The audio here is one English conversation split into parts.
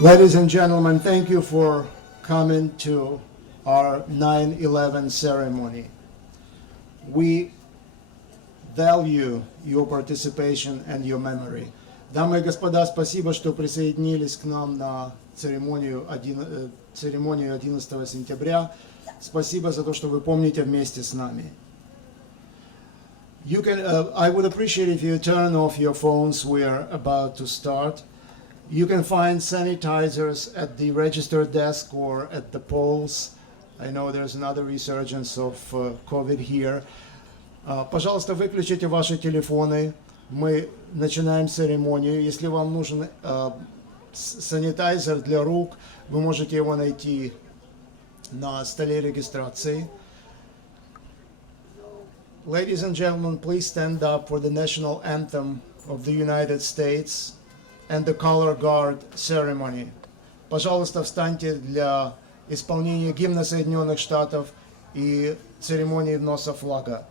Ladies and gentlemen, thank you for coming to our 9/11 ceremony. We value your participation and your memory. Дамы и господа, спасибо, что присоединились к нам на церемонию 11 сентября. Спасибо за то, что вы помните вместе с нами. I would appreciate if you turn off your phones. We are about to start. You can find sanitizers at the register desk or at the polls. I know there's another resurgence of COVID here. Пожалуйста, выключите ваши телефоны. Мы начинаем церемонию. Если вам нужен санитайзер для рук, вы можете его найти на столе регистрации. Ladies and gentlemen, please stand up for the national anthem of the United States and the color guard ceremony. Пожалуйста, встаньте для исполнения гимна Соединенных Штатов и церемонии вноса флага.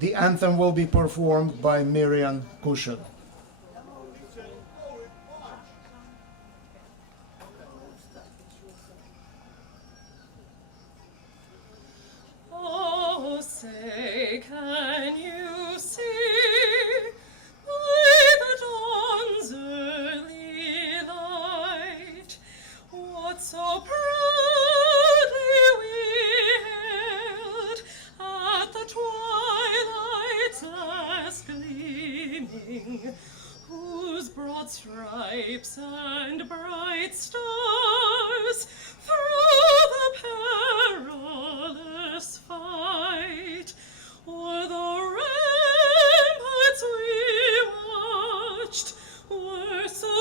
The anthem will be performed by Miriam Kusher. Oh, say, can you see by the dawn's early light what so proudly we hailed at the twilight's last gleaming, whose broad stripes and bright stars through the perilous fight o'er the ramparts we watched were so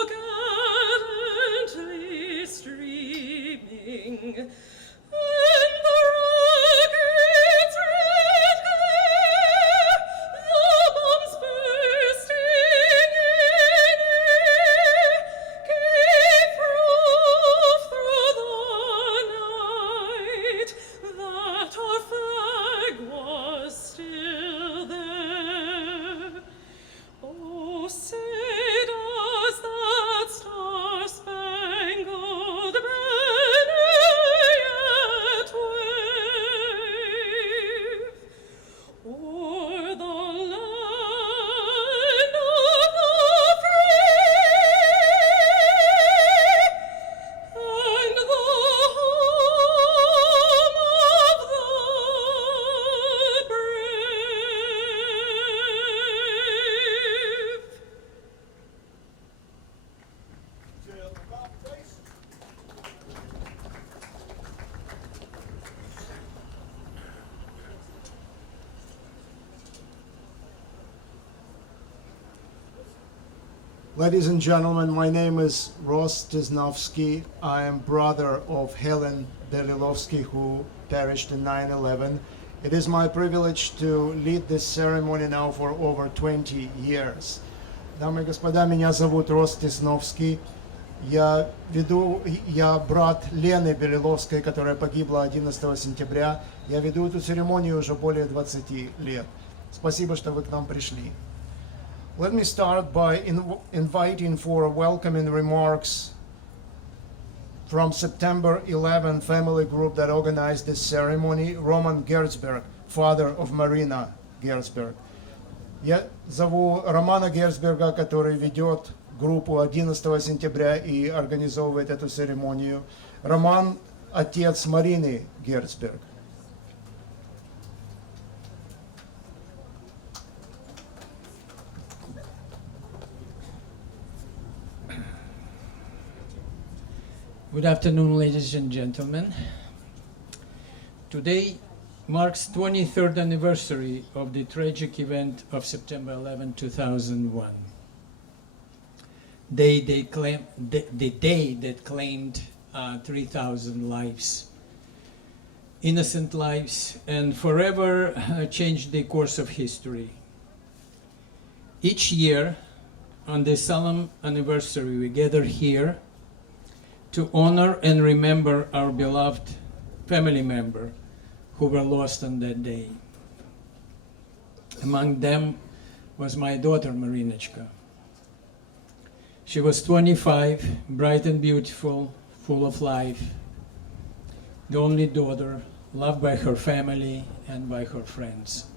gallantly streaming, and the rocket's red glare, the bombs bursting in air, gave proof through the night that our flag was still there. Oh, say does that star-spangled banner yet wave o'er the land of the free and the home of the brave. Ladies and gentlemen, my name is Ross Tisnovsky. I am brother of Helen Belilovsky, who perished in 9/11. It is my privilege to lead this ceremony now for over 20 years. Дамы и господа, меня зовут Рос Тисновский. Я брат Лены Белиловской, которая погибла 11 сентября. Я веду эту церемонию уже более 20 лет. Спасибо, что вы к нам пришли. Let me start by inviting for welcoming remarks from September 11 family group that organized this ceremony, Roman Gertzberg, father of Marina Gertzberg. Я зову Романа Герцберга, который ведет группу 11 сентября и организовывает эту церемонию. Роман – отец Марины Герцберг. Good afternoon, ladies and gentlemen. Today marks 23rd anniversary of the tragic event of September 11, 2001. The day that claimed 3,000 lives, innocent lives, and forever changed the course of history. Each year, on this solemn anniversary, we gather here to honor and remember our beloved family member who were lost on that day. Among them was my daughter Marinочка. She was 25, bright and beautiful, full of life, the only daughter, loved by her family and by her friends.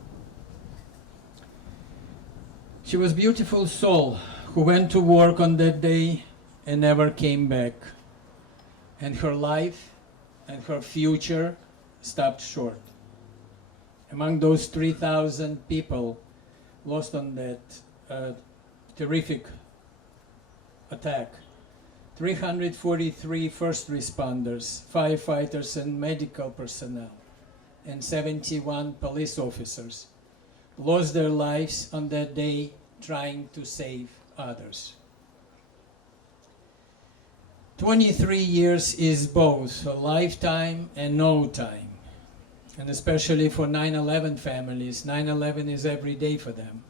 She was a beautiful soul who went to work on that day and never came back. And her life and her future stopped short. Among those 3,000 people lost on that terrific attack, 343 first responders, firefighters and medical personnel, and 71 police officers lost their lives on that day trying to save others. 23 years is both a lifetime and no time. And especially for 9/11 families, 9/11 is every day for them.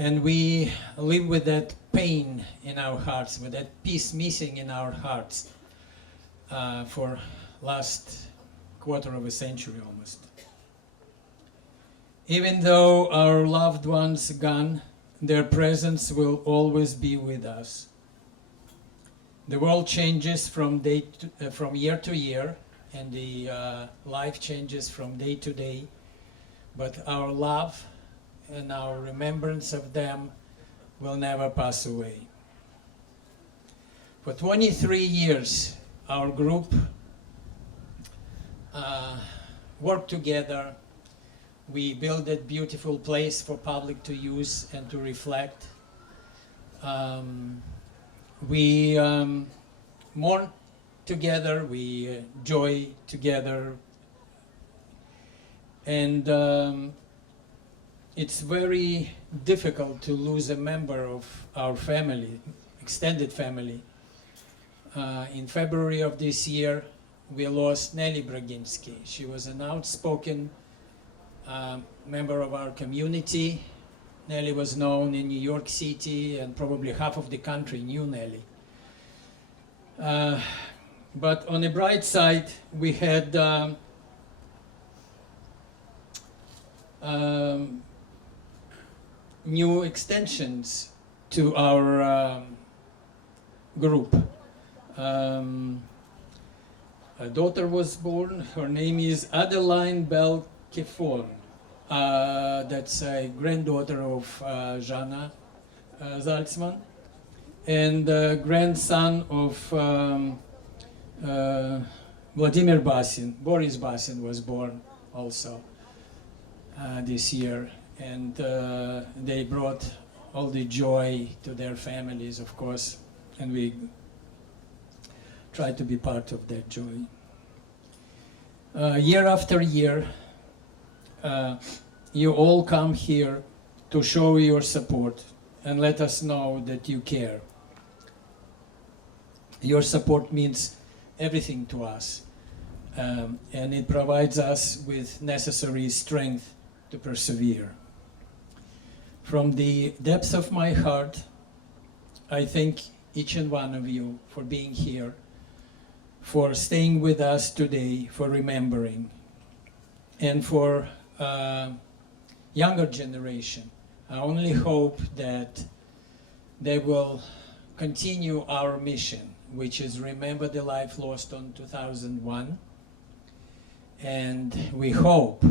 And we live with that pain in our hearts, with that peace missing in our hearts for last quarter of a century almost. Even though our loved ones gone, their presence will always be with us. The world changes from year to year, and the life changes from day to day, but our love and our remembrance of them will never pass away. For 23 years, our group worked together. We built a beautiful place for public to use and to reflect. We mourn together, we joy together, and it's very difficult to lose a member of our family, extended family. In February of this year, we lost Nelly Braginsky. She was an outspoken member of our community. Nelly was known in New York City, and probably half of the country knew Nelly. But on the bright side, we had new extensions to our group. A daughter was born. Her name is Adeline Bell Kefon. That's a granddaughter of Jana Zaltzman, and grandson of Vladimir Basin. Boris Basin was born also this year, and they brought all the joy to their families, of course, and we try to be part of that joy. Year after year, you all come here to show your support and let us know that you care. Your support means everything to us, and it provides us with necessary strength to persevere. From the depths of my heart, I thank each and one of you for being here, for staying with us today, for remembering, and for younger generation. I only hope that they will continue our mission, which is remember the life lost on 2001, and we hope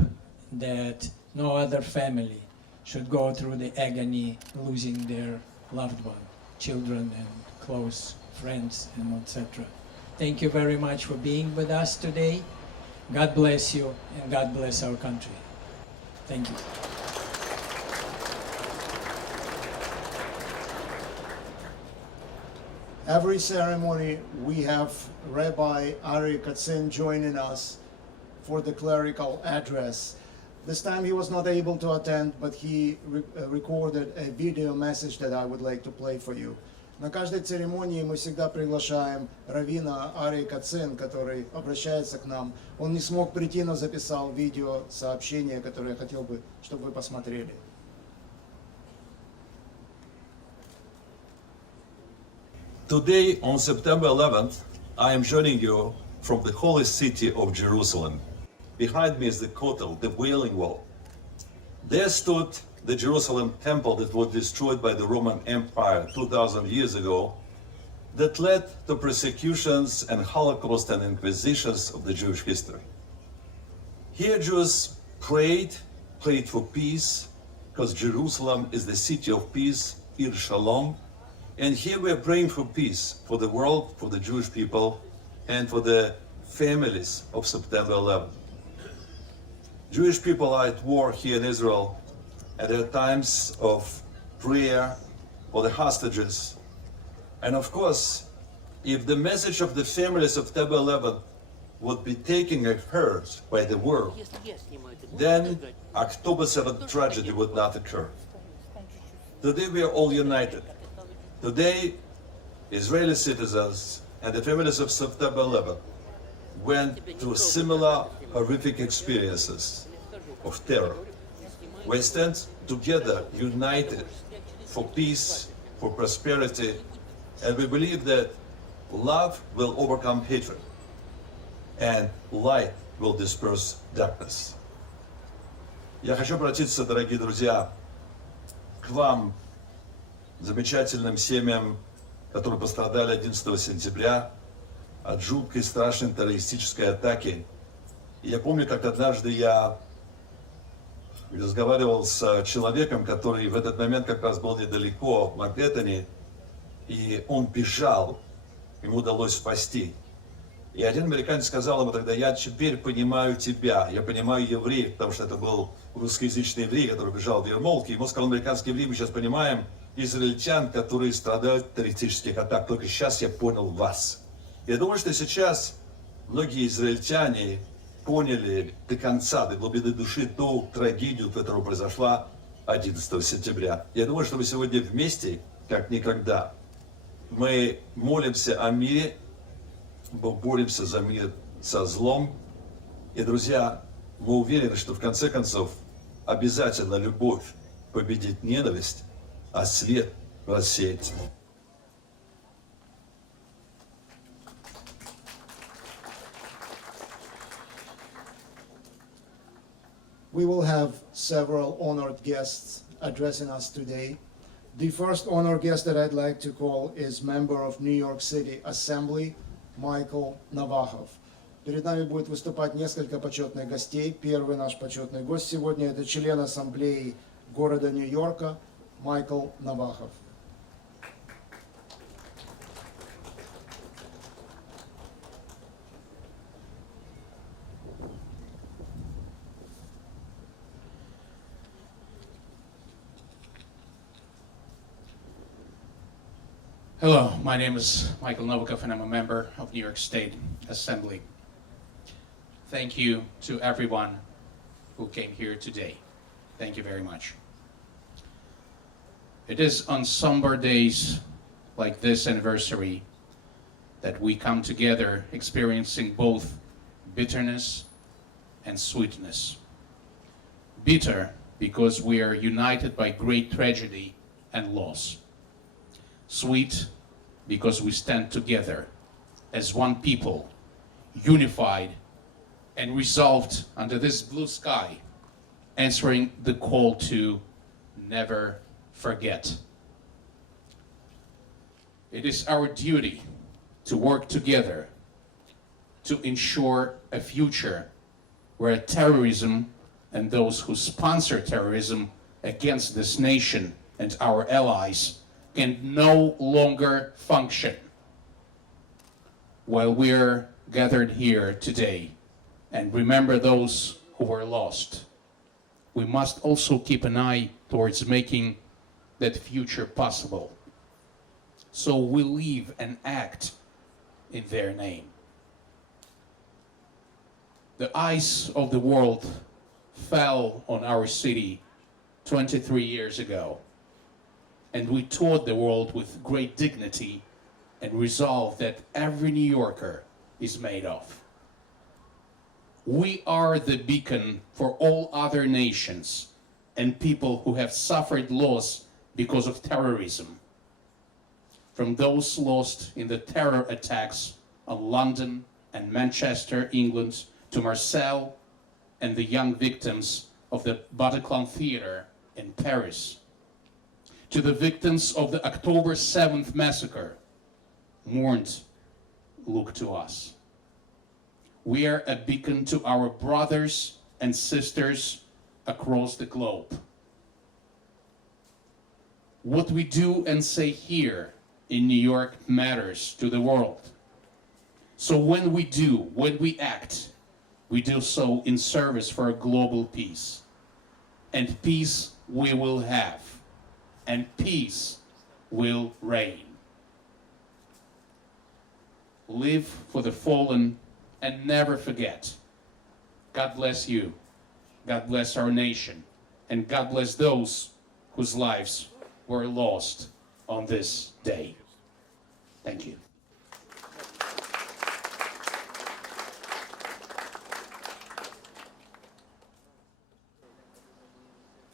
that no other family should go through the agony losing their loved one, children and close friends and etc. Thank you very much for being with us today. God bless you, and God bless our country. Thank you. Every ceremony we have Rabbi Ari Katzin joining us for the clerical address. This time he was not able to attend, but he recorded a video message that I would like to play for you. На каждой церемонии мы всегда приглашаем раввина Ари Кацин, который обращается к нам. Он не смог прийти, но записал видео сообщение, которое я хотел бы, чтобы вы посмотрели. Today, on September 11th, I am joining you from the holy city of Jerusalem. Behind me is the Kotel, the Wailing Wall. There stood the Jerusalem temple that was destroyed by the Roman Empire 2,000 years ago, that led to persecutions and Holocaust and inquisitions of the Jewish history. Here Jews prayed for peace, because Jerusalem is the city of peace, Ir Shalom. And here we are praying for peace for the world, for the Jewish people, and for the families of September 11. Jewish people are at war here in Israel, and there are times of prayer for the hostages. And of course, if the message of the families of September 11 would be taken and heard by the world, then October 7th tragedy would not occur. Today we are all united. Today, Israeli citizens and the families of September 11 went through similar horrific experiences of terror. We stand together, united, for peace, for prosperity, and we believe that love will overcome hatred, and light will disperse darkness. Я хочу обратиться, дорогие друзья, к вам, замечательным семьям, которые пострадали 11 сентября от жуткой, страшной террористической атаки. И я помню, как однажды я разговаривал с человеком, который в этот момент как раз был недалеко, в Манхэттене, и он бежал, ему удалось спасти. И один американец сказал ему тогда: я теперь понимаю тебя, я понимаю евреев, потому что это был русскоязычный еврей, который бежал в Ермолке. Ему сказал американский еврей: мы сейчас понимаем израильтян, которые страдают от террористических атак, только сейчас я понял вас. Я думаю, что сейчас многие израильтяне поняли до конца, до глубины души ту трагедию, которая произошла 11 сентября. Я думаю, что мы сегодня вместе, как никогда. Мы молимся о мире, мы боремся за мир со злом. И, друзья, мы уверены, что в конце концов обязательно любовь победит ненависть, а свет рассеет тьму. We will have several honored guests addressing us today. The first honored guest that I'd like to call is member of New York City Assembly, Michael Navakhov. Перед нами будет выступать несколько почетных гостей. Первый наш почетный гость сегодня — это член Ассамблеи города Нью-Йорка Майкл Навахов. Hello, my name is Michael Novikov and I'm a member of New York State Assembly. Thank you to everyone who came here today. Thank you very much. It is on somber days like this anniversary that we come together experiencing both bitterness and sweetness. Bitter because we are united by great tragedy and loss. Sweet because we stand together as one people, unified and resolved under this blue sky, answering the call to never forget. It is our duty to work together to ensure a future where terrorism and those who sponsor terrorism against this nation and our allies can no longer function. While we're gathered here today and remember those who were lost, we must also keep an eye towards making that future possible. So we live and act in their name. The eyes of the world fell on our city 23 years ago. And we toured the world with great dignity and resolve that every New Yorker is made of. We are the beacon for all other nations and people who have suffered loss because of terrorism. From those lost in the terror attacks on London and Manchester, England, to Marseille and the young victims of the Bataclan Theatre in Paris, to the victims of the October 7th massacre, mourned, look to us. We are a beacon to our brothers and sisters across the globe. What we do and say here in New York matters to the world. So when we act, we do so in service for a global peace. And peace we will have, and peace will reign. Live for the fallen and never forget. God bless you, God bless our nation, and God bless those whose lives were lost on this day. Thank you.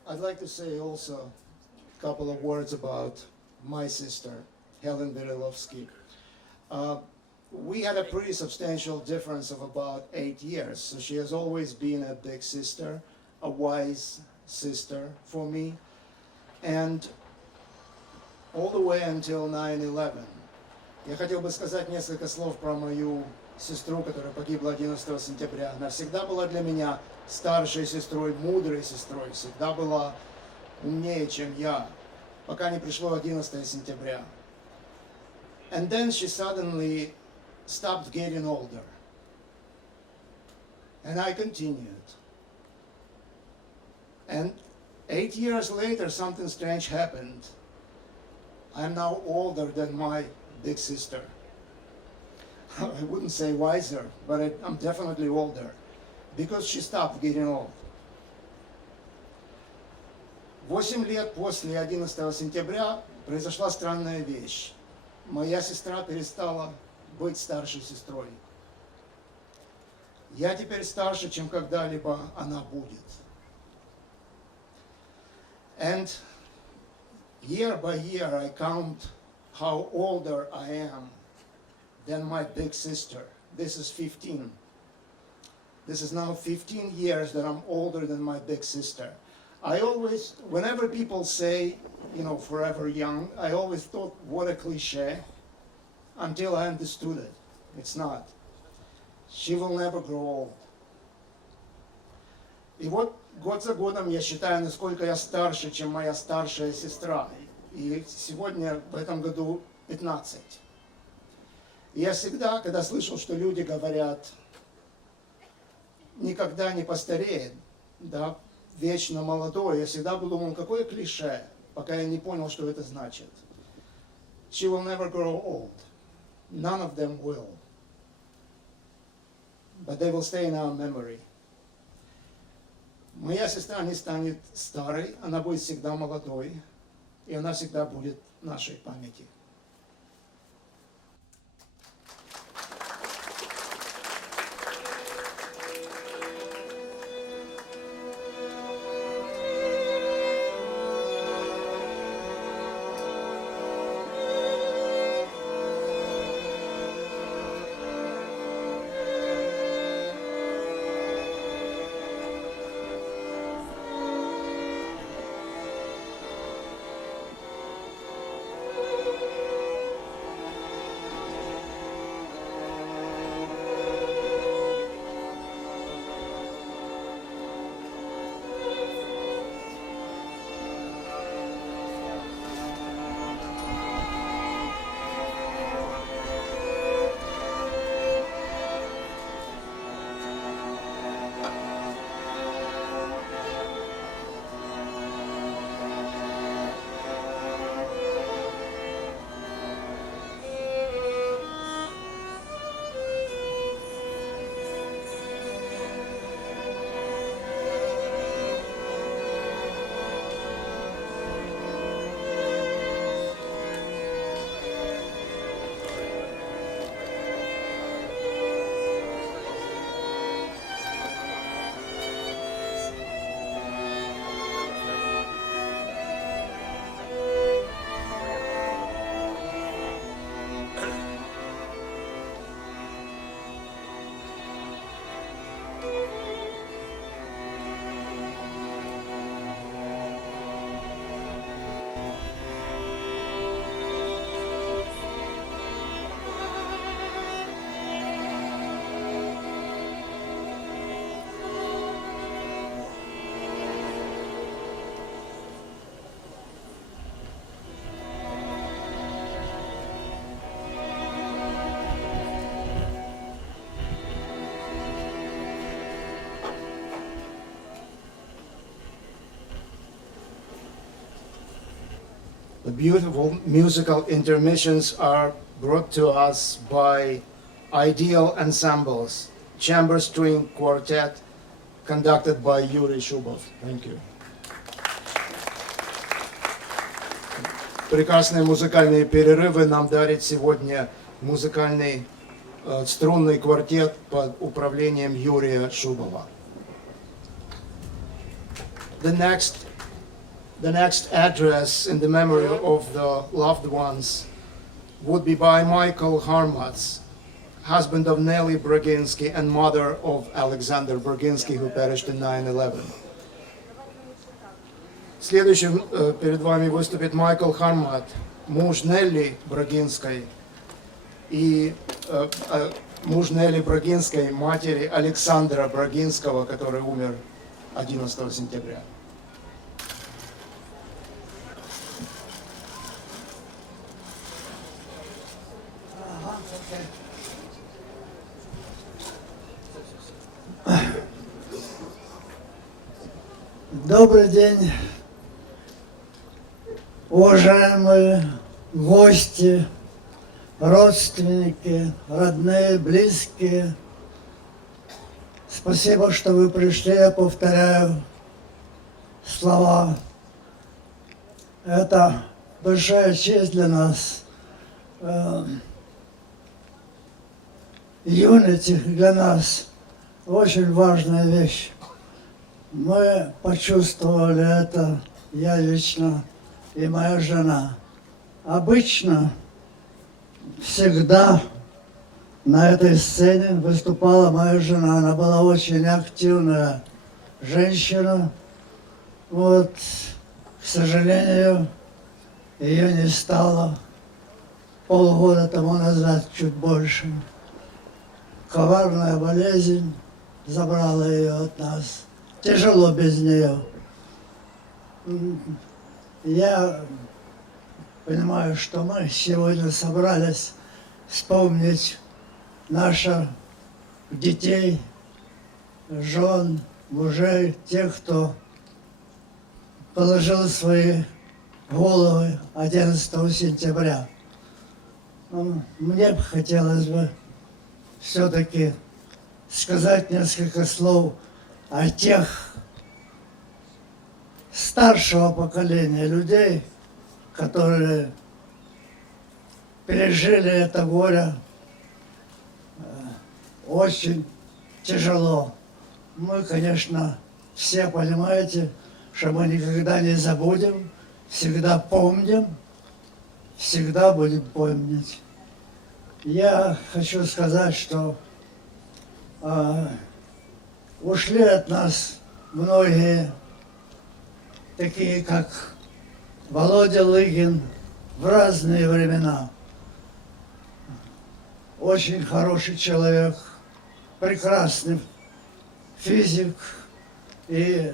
I'd like to say also a couple of words about my sister, Helen Berilovsky. We had a pretty substantial difference of about 8 years, so she has always been a big sister, a wise sister for me, and all the way until 9/11. Я хотел бы сказать несколько слов про мою сестру, которая погибла 11 сентября. Она всегда была для меня старшей сестрой, мудрой сестрой, всегда была умнее, чем я, пока не пришло 11 сентября. And then she suddenly stopped getting older. And I continued. And 8 years later, something strange happened. I'm now older than my big sister. I wouldn't say wiser, but I'm definitely older because she stopped getting old. 8 лет после 11 сентября произошла странная вещь. Моя сестра перестала быть старшей сестрой. Я теперь старше, чем когда-либо она будет. And year by year I count how older I am than my big sister. This is 15. This is now 15 years that I'm older than my big sister. I always, whenever people say, forever young, I always thought, what a cliche, until I understood it. It's not. She will never grow old. И вот год за годом я считаю, насколько я старше, чем моя старшая сестра. И сегодня, в этом году, 15. И я всегда, когда слышал, что люди говорят, никогда не постареет, да, вечно молодой, я всегда думал, какое клише, пока я не понял, что это значит. She will never grow old. None of them will. But they will stay in our memory. Моя сестра не станет старой, она будет всегда молодой, и она всегда будет в нашей памяти. The beautiful musical intermissions are brought to us by Ideal Ensembles, chamber string quartet conducted by Yuri Shubov. Thank you. Прекрасные музыкальные перерывы нам дарит сегодня музыкальный струнный квартет под управлением Юрия Шубова. The next address in the memory of the loved ones would be by Michael Harmatz, husband of Nelly Braginsky and mother of Alexander Braginsky, who perished in 9/11. Следующим перед вами выступит Майкл Хармат, муж Нелли Брагинской и муж Нелли Брагинской, матери Александра Брагинского, который умер 11 сентября. Добрый день, уважаемые гости, родственники, родные, близкие. Спасибо, что вы пришли, я повторяю слова. Это большая честь для нас. Unity для нас очень важная вещь. Мы почувствовали это, я лично и моя жена. Обычно всегда на этой сцене выступала моя жена. Она была очень активная женщина. Вот, к сожалению, ее не стало полгода тому назад, чуть больше. Коварная болезнь забрала ее от нас. Тяжело без нее. Я понимаю, что мы сегодня собрались вспомнить наших детей, жен, мужей, тех, кто положил свои головы 11 сентября. Мне бы хотелось бы все-таки сказать несколько слов о тех старшего поколения людей, которые пережили это горе очень тяжело. Мы, конечно, все понимаете, что мы никогда не забудем, всегда помним, всегда будем помнить. Я хочу сказать, что ушли от нас многие, такие как Володя Лыгин, в разные времена. Очень хороший человек, прекрасный физик и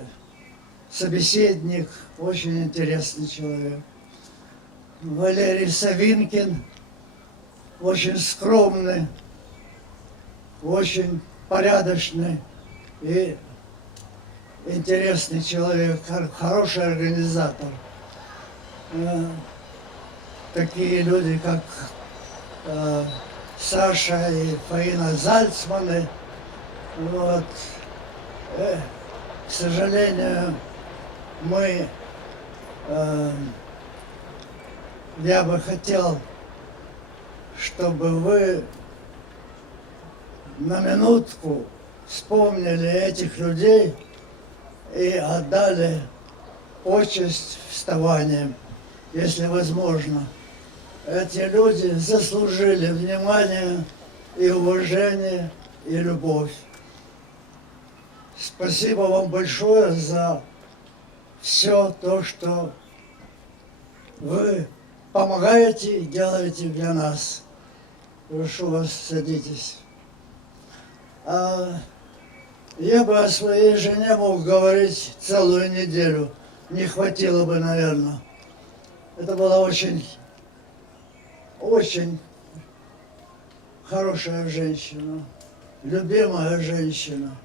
собеседник, очень интересный человек. Валерий Савинкин, очень скромный, очень порядочный и интересный человек, хороший организатор. Такие люди, как Саша и Фаина Зальцманы. Вот. К сожалению, я бы хотел, чтобы вы на минутку вспомнили этих людей и отдали почесть вставанием, если возможно. Эти люди заслужили внимание и уважение, и любовь. Спасибо вам большое за все то, что вы помогаете и делаете для нас. Прошу вас, садитесь. Я бы о своей жене мог говорить целую неделю. Не хватило бы, наверное. Это была очень хорошая женщина, любимая женщина.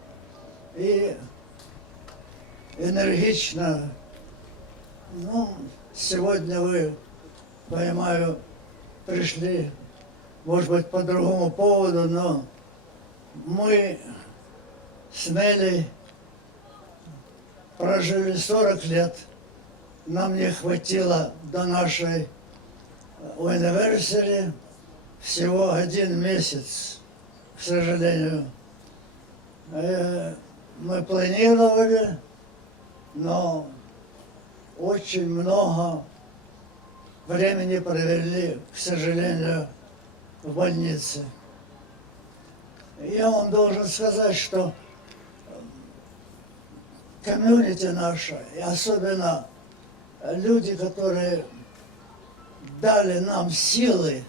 И энергично. Сегодня вы понимаю, пришли, может быть, по другому поводу, но мы с Нелли прожили 40 лет. Нам не хватило до нашей anniversary всего 1 месяц, к сожалению. Мы планировали, но очень много времени провели, к сожалению, в больнице. Я вам должен сказать, что комьюнити наша, и особенно люди, которые дали нам силы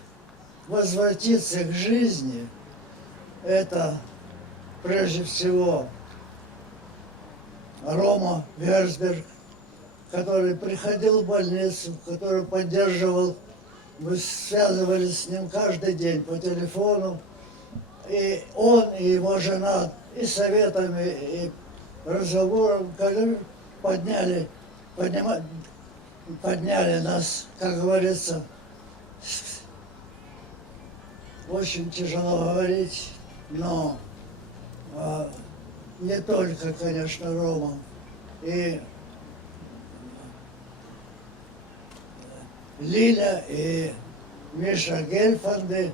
возвратиться к жизни, это прежде всего Рома Версберг, который приходил в больницу, который поддерживал, мы связывались с ним каждый день по телефону, и он, и его жена, и советами, и разговором, которые подняли нас, как говорится. Очень тяжело говорить, но не только, конечно, Рома. И Лиля и Миша Гельфанды,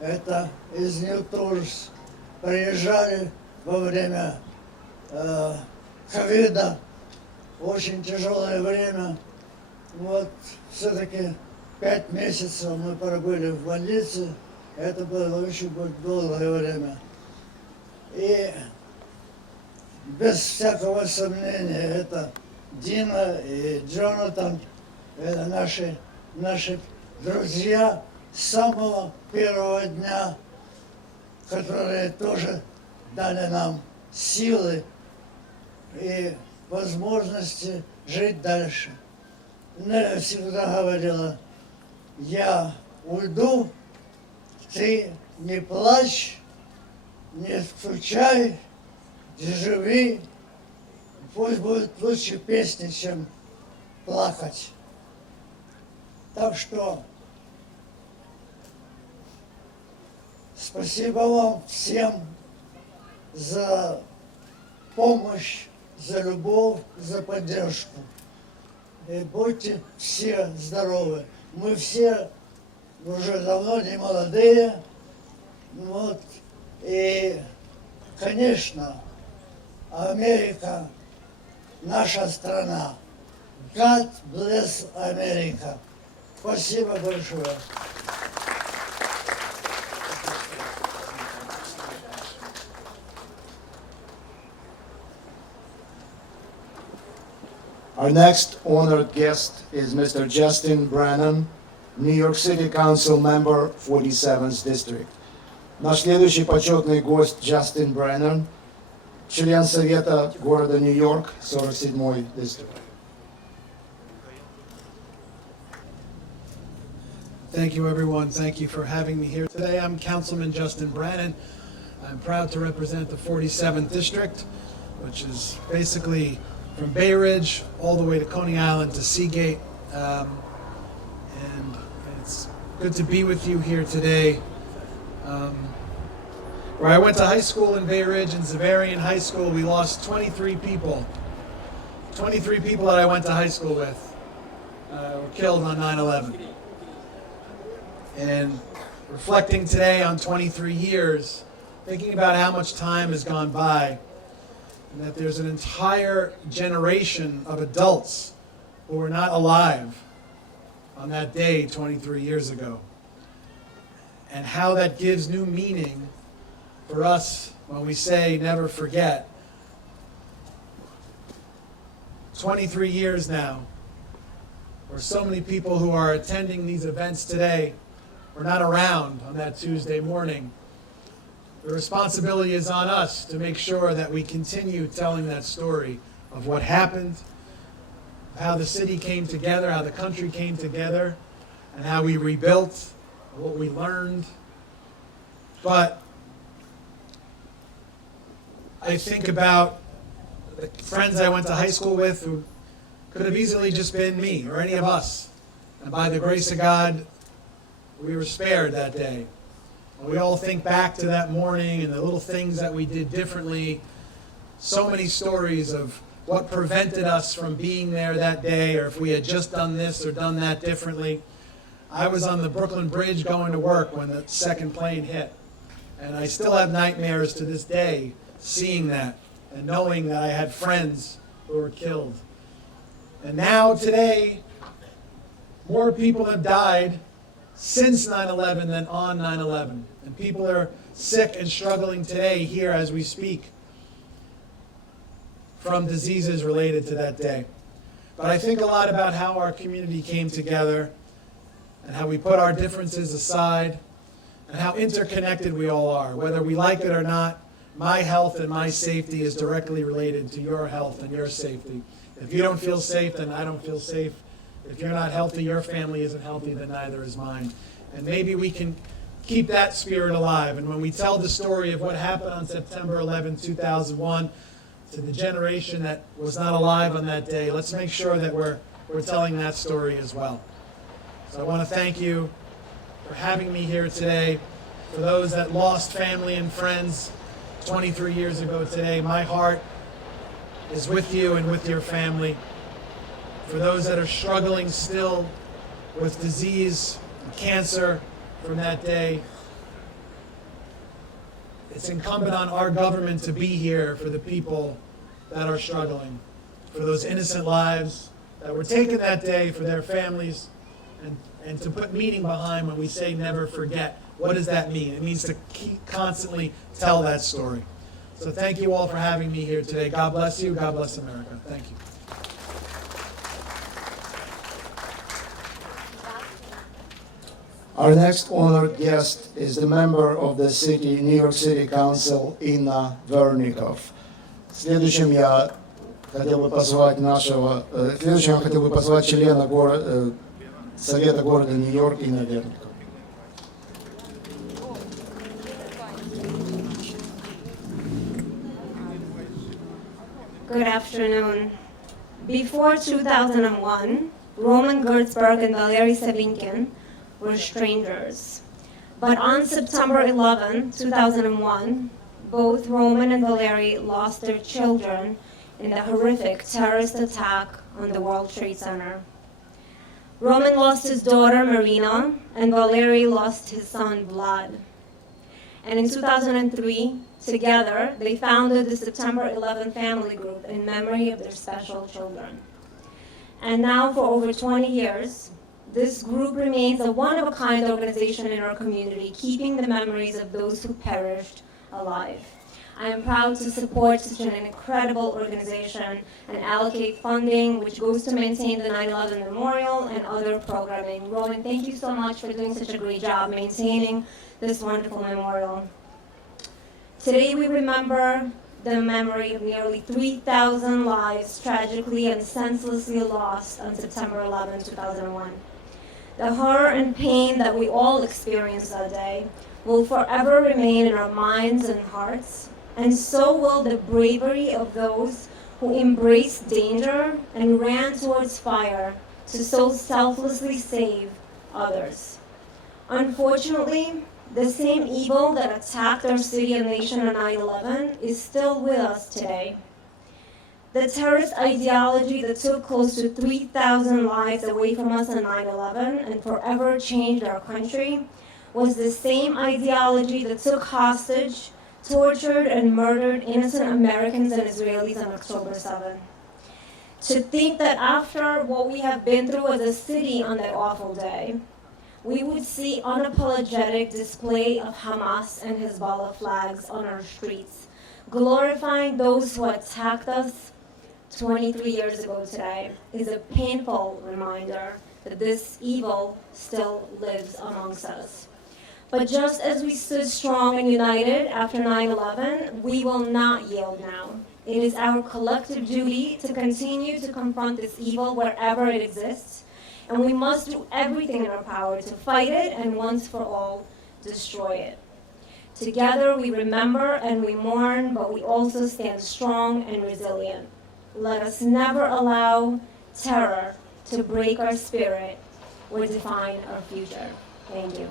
это из Нью-Турс, приезжали во время ковида, очень тяжелое время. Вот все-таки 5 месяцев мы пробыли в больнице, это было очень долгое время. И без всякого сомнения, это Дина и Джонатан, это наши друзья с самого первого дня, которые тоже дали нам силы и возможности жить дальше. Неля всегда говорила: я уйду, ты не плачь, не скучай, живи, пусть будет лучше песни, чем плакать. Так что спасибо вам всем за помощь, за любовь, за поддержку. И будьте все здоровы. Мы все уже давно не молодые. Вот. И, конечно, Америка, наша страна. God bless America. Спасибо большое. Our next honored guest is Mr. Justin Brannan, New York City Council member, 47th District. Наш следующий почетный гость Джастин Бреннан, член Совета города Нью-Йорк, 47-й District. Thank you, everyone. Thank you for having me here today. I'm Councilman Justin Brannan. I'm proud to represent the 47th District, which is basically from Bay Ridge all the way to Coney Island to Seagate. And it's good to be with you here today. Where I went to high school in Bay Ridge, in Zavarian High School, we lost 23 people. 23 people that I went to high school with were killed on 9/11. And reflecting today on 23 years, thinking about how much time has gone by, and that there's an entire generation of adults who were not alive on that day 23 years ago, and how that gives new meaning for us when we say never forget. 23 years now, where so many people who are attending these events today were not around on that Tuesday morning. The responsibility is on us to make sure that we continue telling that story of what happened, how the city came together, how the country came together, and how we rebuilt, what we learned. But I think about the friends I went to high school with who could have easily just been me or any of us. And by the grace of God, we were spared that day. And we all think back to that morning and the little things that we did differently. So many stories of what prevented us from being there that day, or if we had just done this or done that differently. I was on the Brooklyn Bridge going to work when the second plane hit. And I still have nightmares to this day seeing that and knowing that I had friends who were killed. And now, today, more people have died since 9/11 than on 9/11. And people are sick and struggling today here as we speak from diseases related to that day. But I think a lot about how our community came together and how we put our differences aside and how interconnected we all are. Whether we like it or not, my health and my safety is directly related to your health and your safety. If you don't feel safe, then I don't feel safe. If you're not healthy, your family isn't healthy, then neither is mine. And maybe we can keep that spirit alive. And when we tell the story of what happened on September 11, 2001, to the generation that was not alive on that day, let's make sure that we're telling that story as well. So I want to thank you for having me here today. For those that lost family and friends 23 years ago today, my heart is with you and with your family. For those that are struggling still with disease and cancer from that day, it's incumbent on our government to be here for the people that are struggling, for those innocent lives that were taken that day, for their families, and to put meaning behind when we say never forget. What does that mean? It means to constantly tell that story. So thank you all for having me here today. God bless you. God bless America. Thank you. Our next honored guest is the member of the New York City Council, Inna Vernikov. Следующим я хотел бы позвать члена Совета города Нью-Йорк Инна Верников. Good afternoon. Before 2001, Roman Gertzberg and Valery Savinkin were strangers. But on September 11, 2001, both Roman and Valery lost their children in the horrific terrorist attack on the World Trade Center. Roman lost his daughter, Marina, and Valery lost his son, Vlad. And in 2003, together, they founded the September 11 Family Group in memory of their special children. And now, for over 20 years, this group remains a one-of-a-kind organization in our community, keeping the memories of those who perished alive. I am proud to support such an incredible organization and allocate funding which goes to maintain the 9/11 Memorial and other programming. Roman, thank you so much for doing such a great job maintaining this wonderful memorial. Today we remember the memory of nearly 3,000 lives tragically and senselessly lost on September 11, 2001. The horror and pain that we all experienced that day will forever remain in our minds and hearts, and so will the bravery of those who embraced danger and ran towards fire to so selflessly save others. Unfortunately, the same evil that attacked our city and nation on 9/11 is still with us today. The terrorist ideology that took close to 3,000 lives away from us on 9/11 and forever changed our country was the same ideology that took hostage, tortured, and murdered innocent Americans and Israelis on October 7. To think that after what we have been through as a city on that awful day, we would see unapologetic display of Hamas and Hezbollah flags on our streets, glorifying those who attacked us 23 years ago today, is a painful reminder that this evil still lives amongst us. But just as we stood strong and united after 9/11, we will not yield now. It is our collective duty to continue to confront this evil wherever it exists, and we must do everything in our power to fight it and once for all destroy it. Together we remember and we mourn, but we also stand strong and resilient. Let us never allow terror to break our spirit. will define our future. Thank you.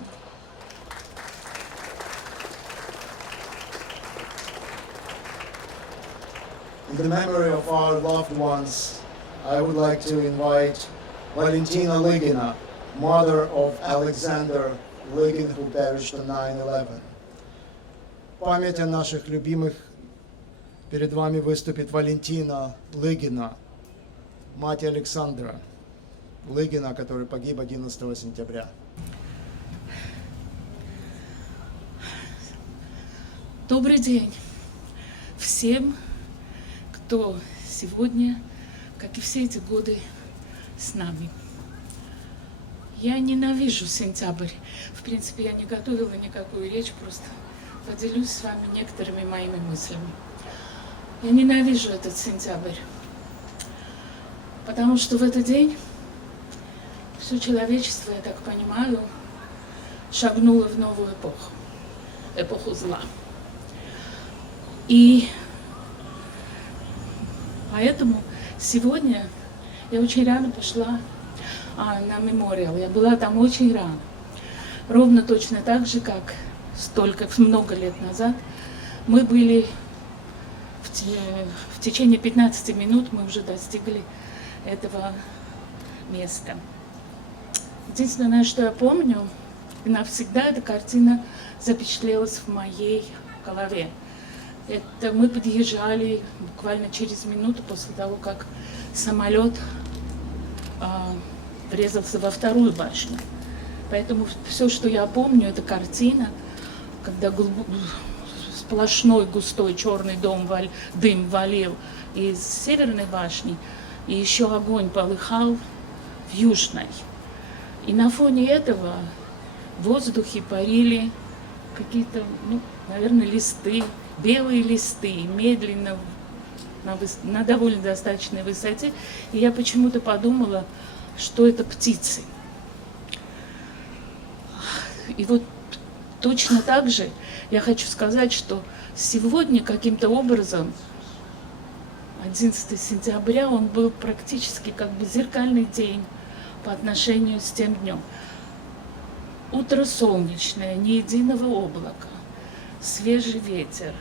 In the memory of our loved ones, I would like to invite Valentina Lygina, mother of Alexander Lygin, who perished on 9/11. В память о наших любимых перед вами выступит Валентина Лыгина, мать Александра Лыгина, который погиб 11 сентября. Добрый день всем, кто сегодня, как и все эти годы, с нами. Я ненавижу сентябрь. В принципе, я не готовила никакую речь, просто поделюсь с вами некоторыми моими мыслями. Я ненавижу этот сентябрь, потому что в этот день все человечество, я так понимаю, шагнуло в новую эпоху, эпоху зла. И поэтому сегодня я очень рано пошла на мемориал. Я была там очень рано. Ровно точно так же, как много лет назад мы были в течение 15 минут мы уже достигли этого места. Единственное, что я помню, и навсегда эта картина запечатлелась в моей голове. Это мы подъезжали буквально через минуту после того, как самолет врезался во вторую башню. Поэтому все, что я помню, это картина, когда сплошной густой черный дым валил из северной башни, и еще огонь полыхал в южной. И на фоне этого в воздухе парили какие-то, наверное, листы, белые листы, медленно, на довольно достаточной высоте. И я почему-то подумала, что это птицы. И вот точно так же я хочу сказать, что сегодня каким-то образом 11 сентября, он был практически как бы зеркальный день по отношению с тем днем. Утро солнечное, ни единого облака, свежий ветер.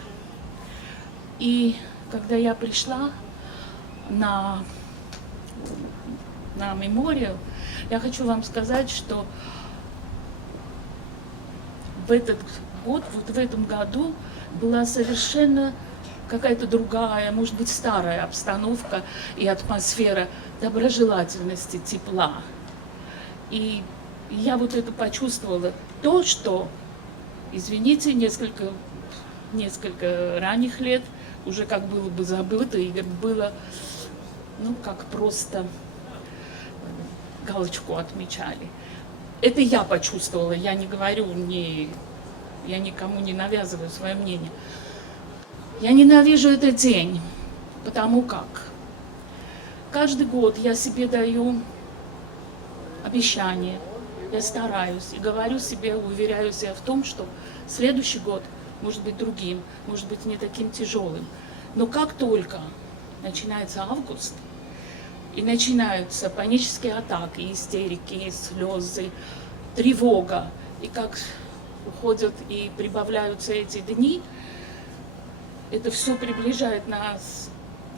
И когда я пришла на мемориал, я хочу вам сказать, что в этот год, вот в этом году была совершенно какая-то другая, может быть, старая обстановка и атмосфера доброжелательности, тепла. И я вот это почувствовала. То, что, извините, несколько ранних лет уже как было бы забыто, и было, как просто галочку отмечали. Это я почувствовала, я не говорю, я никому не навязываю свое мнение. Я ненавижу этот день, потому как каждый год я себе даю обещание, я стараюсь и говорю себе, уверяю себя в том, что следующий год может быть другим, может быть не таким тяжелым. Но как только начинается август, и начинаются панические атаки, истерики, слезы, тревога, и как уходят и прибавляются эти дни, это все приближает нас,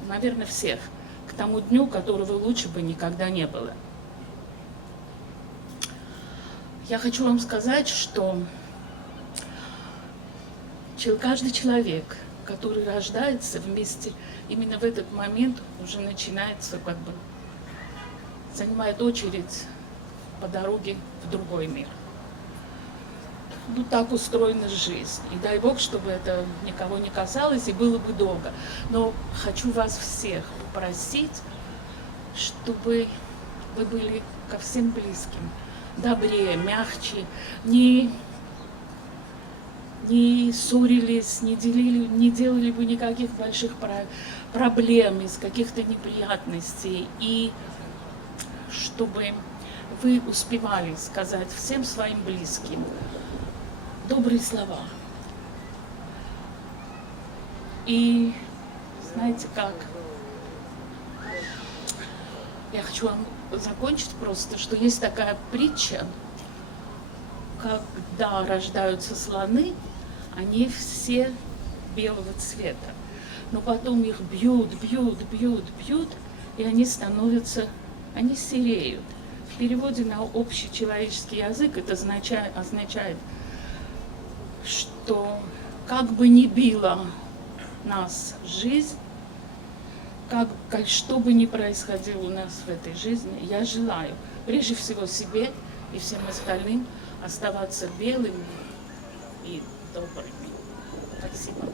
наверное, всех к тому дню, которого лучше бы никогда не было. Я хочу вам сказать, что каждый человек, который рождается вместе, именно в этот момент уже начинается, занимает очередь по дороге в другой мир. Так устроена жизнь. И дай Бог, чтобы это никого не касалось и было бы долго. Но хочу вас всех попросить, чтобы вы были ко всем близким добрее, мягче, не ссорились, не делали бы никаких больших проблем, из каких-то неприятностей. И чтобы вы успевали сказать всем своим близким добрые слова. И знаете как? Я хочу вам закончить просто, что есть такая притча, когда рождаются слоны, они все белого цвета. Но потом их бьют, и они становятся, они сереют. В переводе на общечеловеческий язык это означает, что как бы ни била нас жизнь, что бы ни происходило у нас в этой жизни, я желаю прежде всего себе и всем остальным оставаться белыми и добрыми. Спасибо.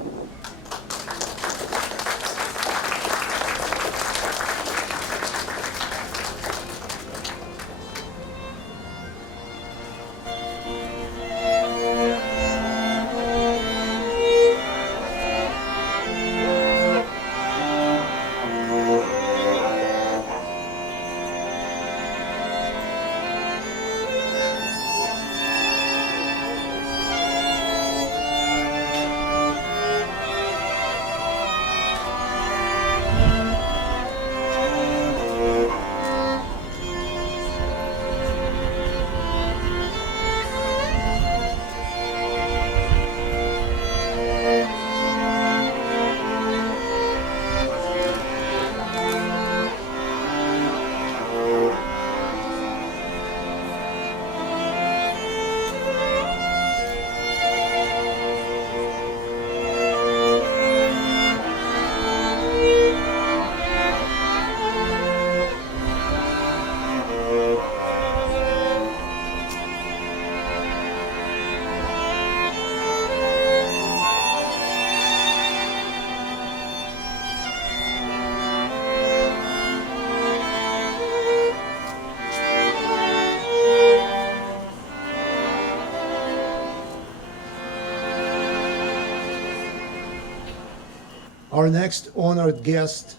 Our next honored guest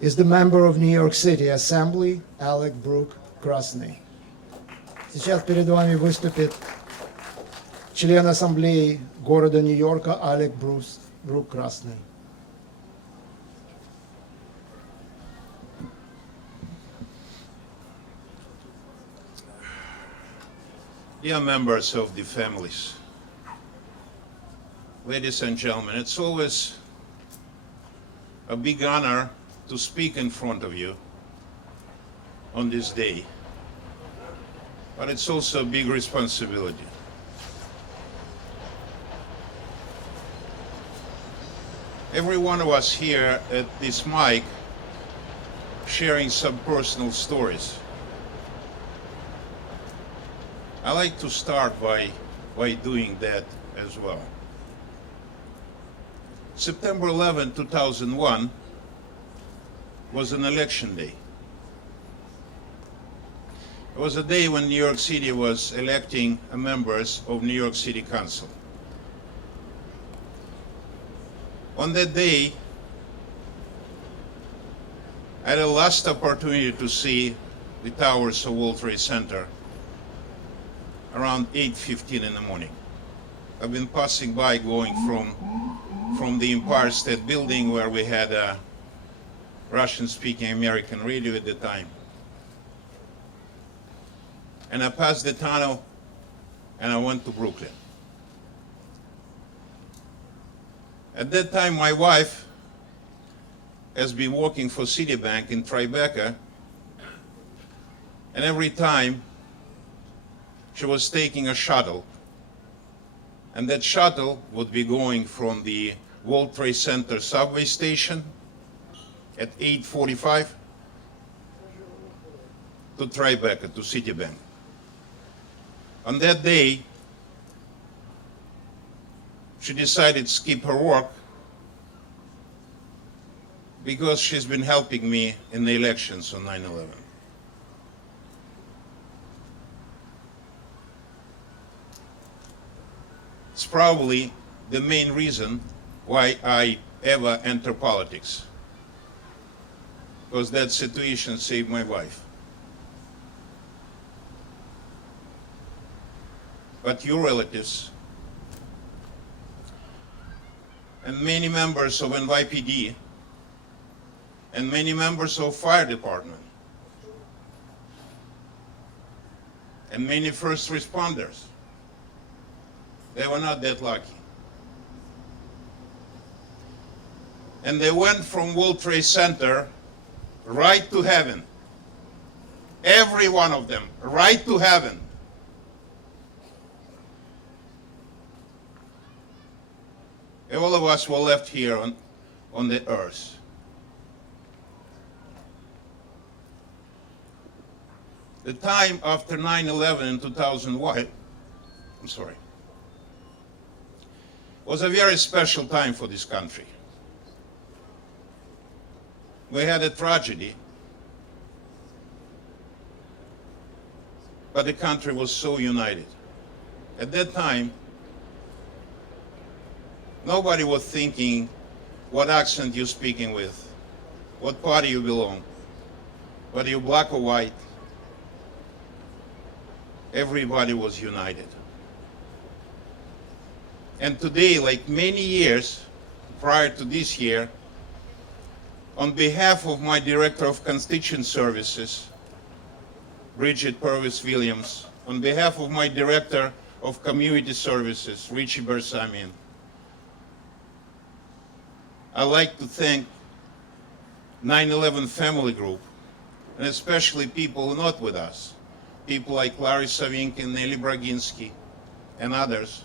is the member of New York City Assembly, Alec Brooke Krasny. Сейчас перед вами выступит член Ассамблеи города Нью-Йорка Алек Брук Красный. Dear members of the families, ladies and gentlemen, it's always a big honor to speak in front of you on this day, but it's also a big responsibility. Every one of us here at this mic sharing some personal stories. I like to start by doing that as well. September 11, 2001 was an election day. It was a day when New York City was electing members of New York City Council. On that day, I had a last opportunity to see the towers of World Trade Center around 8:15 in the morning. I've been passing by going from the Empire State Building, where we had a Russian-speaking American radio at the time. And I passed the tunnel and I went to Brooklyn. At that time, my wife has been working for Citibank in Tribeca, and every time she was taking a shuttle, and that shuttle would be going from the World Trade Center subway station at 8:45 to Tribeca, to Citibank. On that day, she decided to skip her work because she's been helping me in the elections on 9/11. It's probably the main reason why I ever enter politics, because that situation saved my wife. But your relatives and many members of NYPD and many members of fire department and many first responders. They were not that lucky. And they went from World Trade Center right to heaven. Every one of them, right to heaven. And all of us were left here on the earth. The time after 9/11 in 2001, was a very special time for this country. We had a tragedy, but the country was so united. At that time, nobody was thinking what accent you're speaking with, what party you belong, whether you're black or white. Everybody was united. And today, like many years prior to this year, on behalf of my Director of Constituent Services, Bridget Purvis-Williams, on behalf of my Director of Community Services, Richie Bersamian, I'd like to thank 9/11 Family Group, and especially people who are not with us, people like Larry Savinkin, Nelly Braginsky, and others,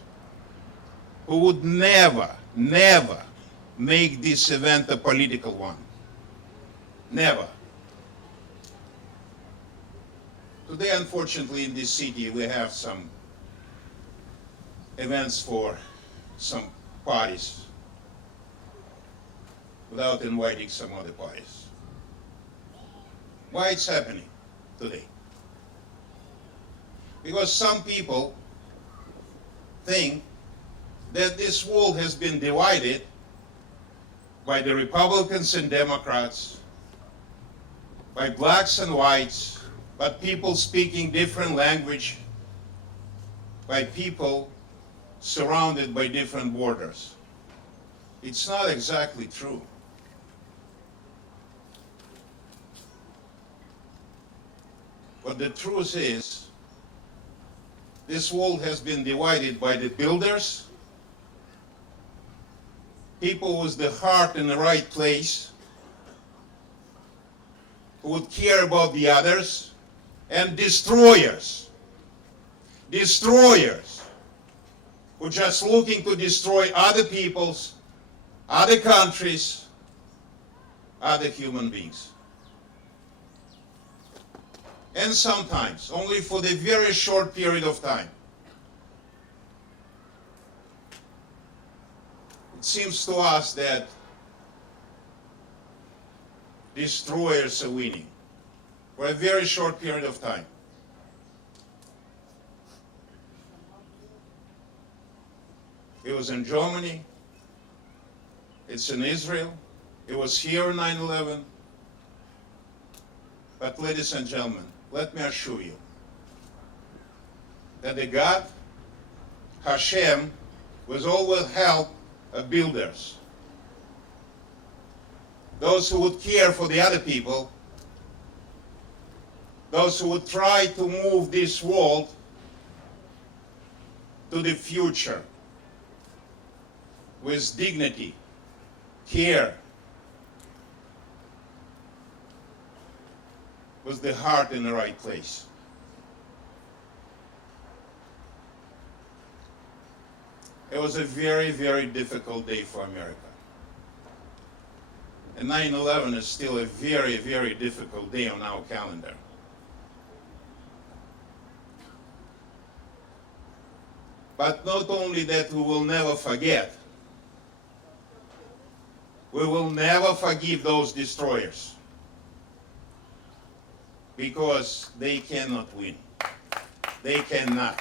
who would never make this event a political one. Never. Today, unfortunately, in this city, we have some events for some parties without inviting some other parties. Why it's happening today? Because some people think that this world has been divided by the Republicans and Democrats, by blacks and whites, by people speaking different language, by people surrounded by different borders. It's not exactly true. But the truth is, this world has been divided by the builders, people with the heart in the right place, who would care about the others, and destroyers. Destroyers who are just looking to destroy other peoples, other countries, other human beings. And sometimes, only for the very short period of time, it seems to us that destroyers are winning for a very short period of time. It was in Germany, it's in Israel, it was here in 9/11. But ladies and gentlemen, let me assure you that the God, Hashem, was always help of builders. Those who would care for the other people, those who would try to move this world to the future with dignity, care, with the heart in the right place. It was a very, very difficult day for America. And 9/11 is still a very, very difficult day on our calendar. But not only that, we will never forget. We will never forgive those destroyers, because they cannot win. They cannot.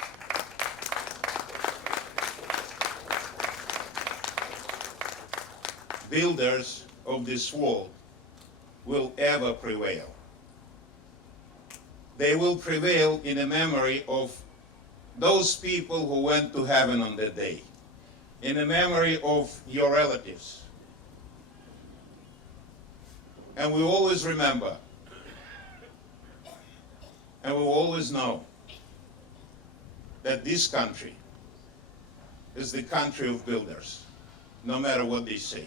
Builders of this world will ever prevail. They will prevail in the memory of those people who went to heaven on that day, in the memory of your relatives. And we always remember, and we always know that this country is the country of builders, no matter what they say.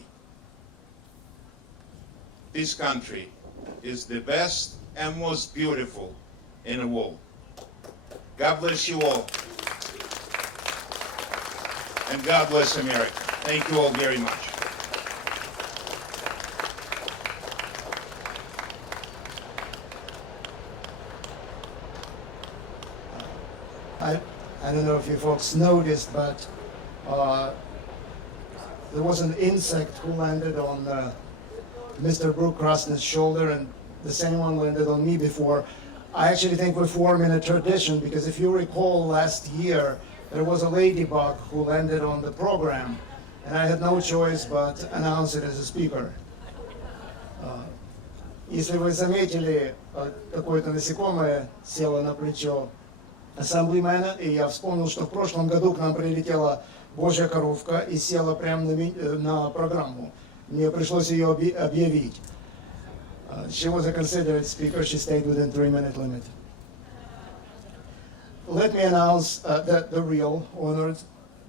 This country is the best and most beautiful in the world. God bless you all. And God bless America. Thank you all very much. I don't know if you folks noticed, but there was an insect who landed on Mr. Brooke Krasner's shoulder, and the same one landed on me before. I actually think we're forming a tradition, because if you recall last year, there was a ladybug who landed on the program, and I had no choice but announce it as a speaker. Если вы заметили, какое-то насекомое село на плечо ассамблемена, и я вспомнил, что в прошлом году к нам прилетела божья коровка и села прямо на программу. Мне пришлось ее объявить. She was a considerate speaker. She stayed within 3-minute limit. Let me announce that the real honored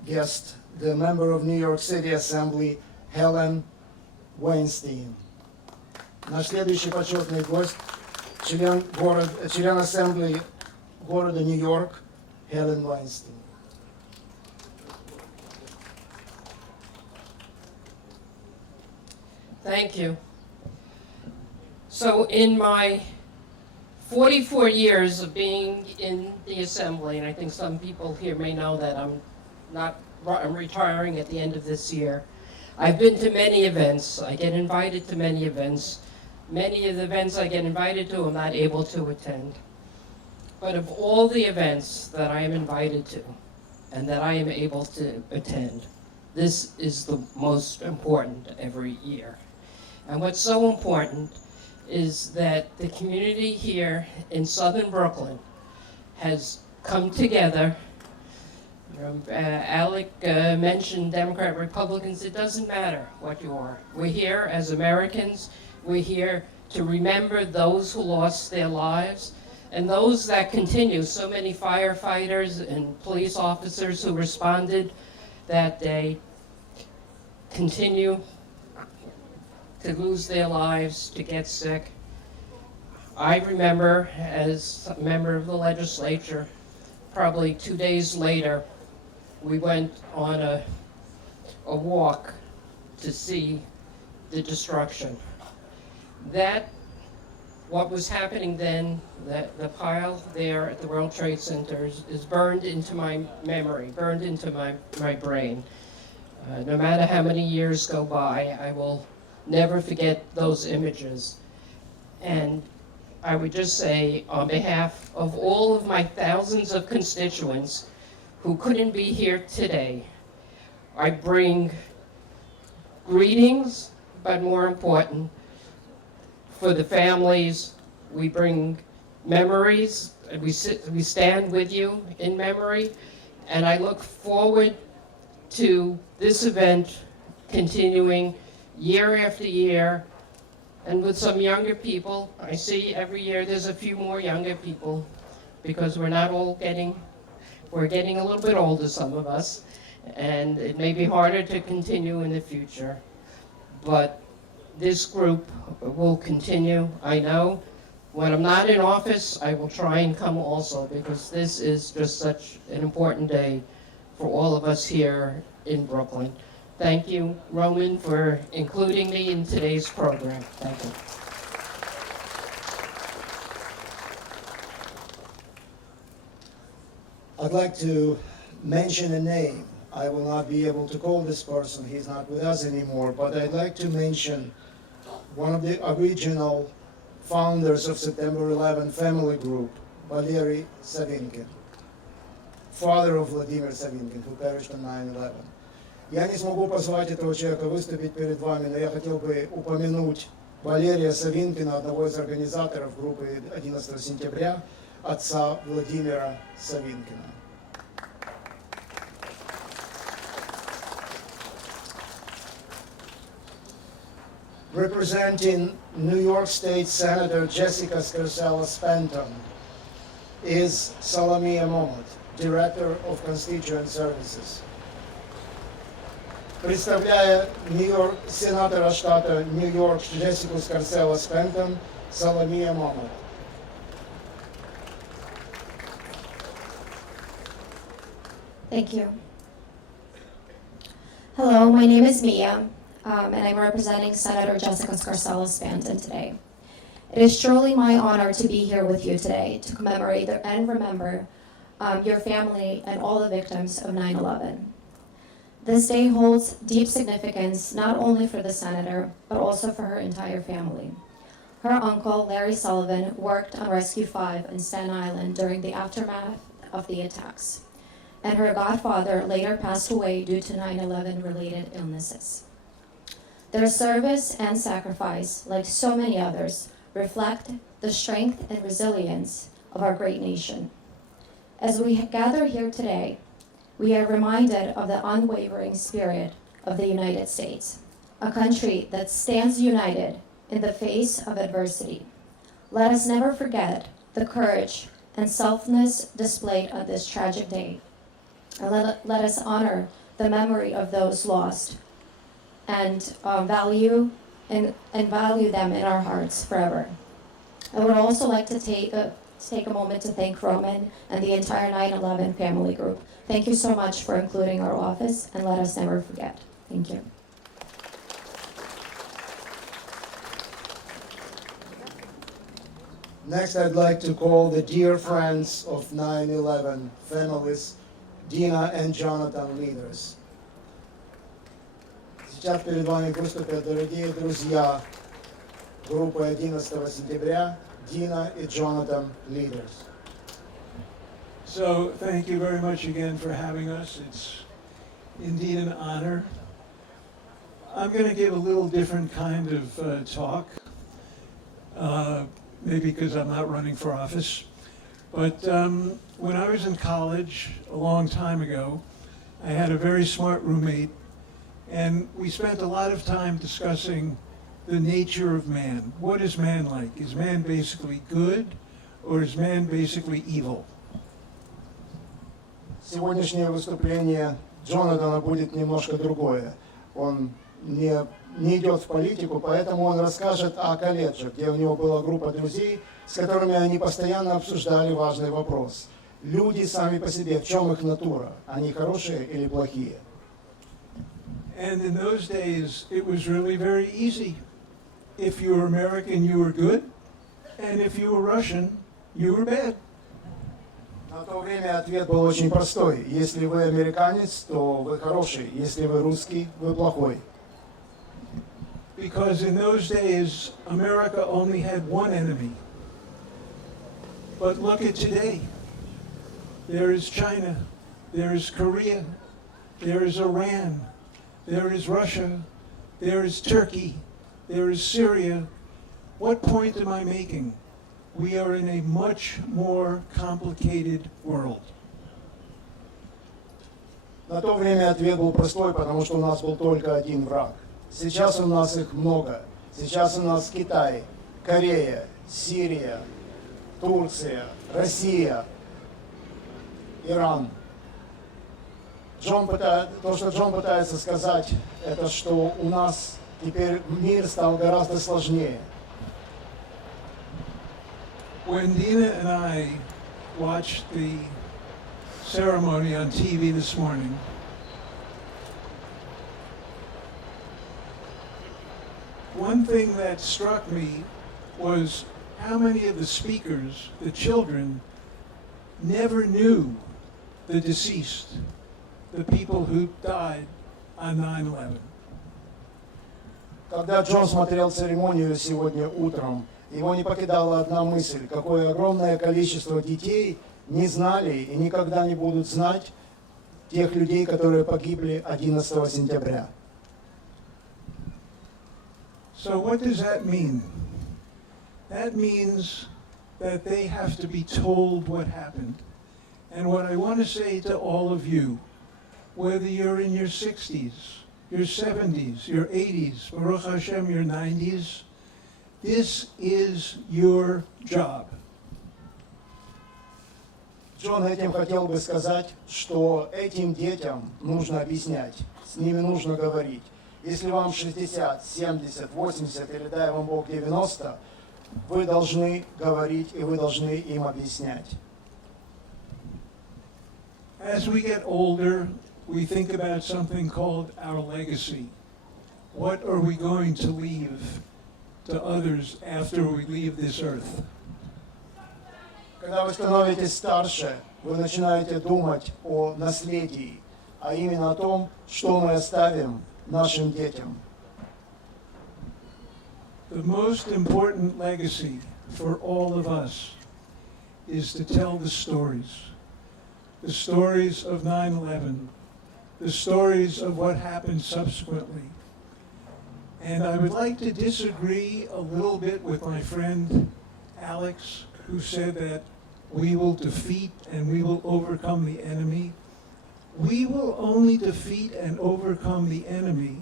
guest, the member of New York City Assembly, Helen Weinstein. Наш следующий почетный гость, член Ассамблеи города Нью-Йорк, Helen Weinstein. Thank you. So in my 44 years of being in the Assembly, and I think some people here may know that I'm retiring at the end of this year, I've been to many events. I get invited to many events. Many of the events I get invited to, I'm not able to attend. But of all the events that I am invited to and that I am able to attend, this is the most important every year. And what's so important is that the community here in southern Brooklyn has come together. Alec mentioned Democrat, Republicans. It doesn't matter what you are. We're here as Americans. We're here to remember those who lost their lives and those that continue. So many firefighters and police officers who responded that day continue to lose their lives, to get sick. I remember, as a member of the legislature, probably 2 days later, we went on a walk to see the destruction. What was happening then, that the pile there at the World Trade Center is burned into my memory, burned into my brain. No matter how many years go by, I will never forget those images. And I would just say, on behalf of all of my thousands of constituents who couldn't be here today, I bring greetings, but more important, for the families, we bring memories, and we stand with you in memory, and I look forward to this event continuing year after year, and with some younger people. I see every year there's a few more younger people, because we're getting a little bit older, some of us, and it may be harder to continue in the future. But this group will continue. I know when I'm not in office, I will try and come also, because this is just such an important day for all of us here in Brooklyn. Thank you, Roman, for including me in today's program. Thank you. I'd like to mention a name. I will not be able to call this person, he's not with us anymore, but I'd like to mention one of the original founders of September 11 family group, Valery Savinkin, father of Vladimir Savinkin, who perished on 9/11. Я не смогу позвать этого человека выступить перед вами, но я хотел бы упомянуть Валерия Савинкина, одного из организаторов группы 11 сентября, отца Владимира Савинкина. Representing New York State Senator Jessica Scarcella Spanton is Salamia Momot. Director of Constituent Services. Представляя сенатора штата Нью-Йорк Джессику Скарселос Пентон, Соломия Мамонт. Thank you. Hello, my name is Mia, and I'm representing Senator Jessica Scarcella-Spanton today. It is truly my honor to be here with you today to commemorate and remember your family and all the victims of 9/11. This day holds deep significance not only for the senator, but also for her entire family. Her uncle, Larry Sullivan, worked on Rescue 5 in Staten Island during the aftermath of the attacks, and her godfather later passed away due to 9/11 related illnesses. Their service and sacrifice, like so many others, reflect the strength and resilience of our great nation. As we gather here today, we are reminded of the unwavering spirit of the United States, a country that stands united in the face of adversity. Let us never forget the courage and selflessness displayed on this tragic day. And let us honor the memory of those lost and value them in our hearts forever. I would also like to take a moment to thank Roman and the entire 9/11 family group. Thank you so much for including our office, and let us never forget. Thank you. Next, I'd like to call the dear friends of 9/11 families, Dina and Jonathan Leaders. Сейчас перед вами выступят дорогие друзья группы 11 сентября, Dina и Jonathan Leaders. So thank you very much again for having us. It's indeed an honor. I'm going to give a little different kind of talk, maybe because I'm not running for office. But when I was in college a long time ago, I had a very smart roommate, and we spent a lot of time discussing the nature of man. What is man like? Is man basically good, or is man basically evil? Сегодняшнее выступление Джонатана будет немножко другое. Он не идет в политику, поэтому он расскажет о колледже, где у него была группа друзей, с которыми они постоянно обсуждали важный вопрос. Люди сами по себе, в чем их натура? Они хорошие или плохие? And in those days, it was really very easy. If you were American, you were good, and if you were Russian, you were bad. На то время ответ был очень простой. Если вы американец, то вы хороший. Если вы русский, вы плохой. Because in those days, America only had one enemy. But look at today. There is China, there is Korea, there is Iran, there is Russia, there is Turkey, there is Syria. What point am I making? We are in a much more complicated world. На то время ответ был простой, потому что у нас был только один враг. Сейчас у нас их много. Сейчас у нас Китай, Корея, Сирия, Турция, Россия, Иран. То, что Джон пытается сказать, это что у нас теперь мир стал гораздо сложнее. When Dina and I watched the ceremony on TV this morning, one thing that struck me was how many of the speakers, the children, never knew the deceased, the people who died on 9/11. Когда Джон смотрел церемонию сегодня утром, его не покидала одна мысль, какое огромное количество детей не знали и никогда не будут знать тех людей, которые погибли 11 сентября. So what does that mean? That means that they have to be told what happened. And what I want to say to all of you, whether you're in your 60s, your 70s, your 80s, Baruch Hashem, your 90s, this is your job. Джон этим хотел бы сказать, что этим детям нужно объяснять, с ними нужно говорить. Если вам 60, 70, 80 или дай вам Бог 90, вы должны говорить и вы должны им объяснять. As we get older, we think about something called our legacy. What are we going to leave to others after we leave this earth? Когда вы становитесь старше, вы начинаете думать о наследии, а именно о том, что мы оставим нашим детям. The most important legacy for all of us is to tell the stories of 9/11, the stories of what happened subsequently. And I would like to disagree a little bit with my friend Alex, who said that we will defeat and we will overcome the enemy. We will only defeat and overcome the enemy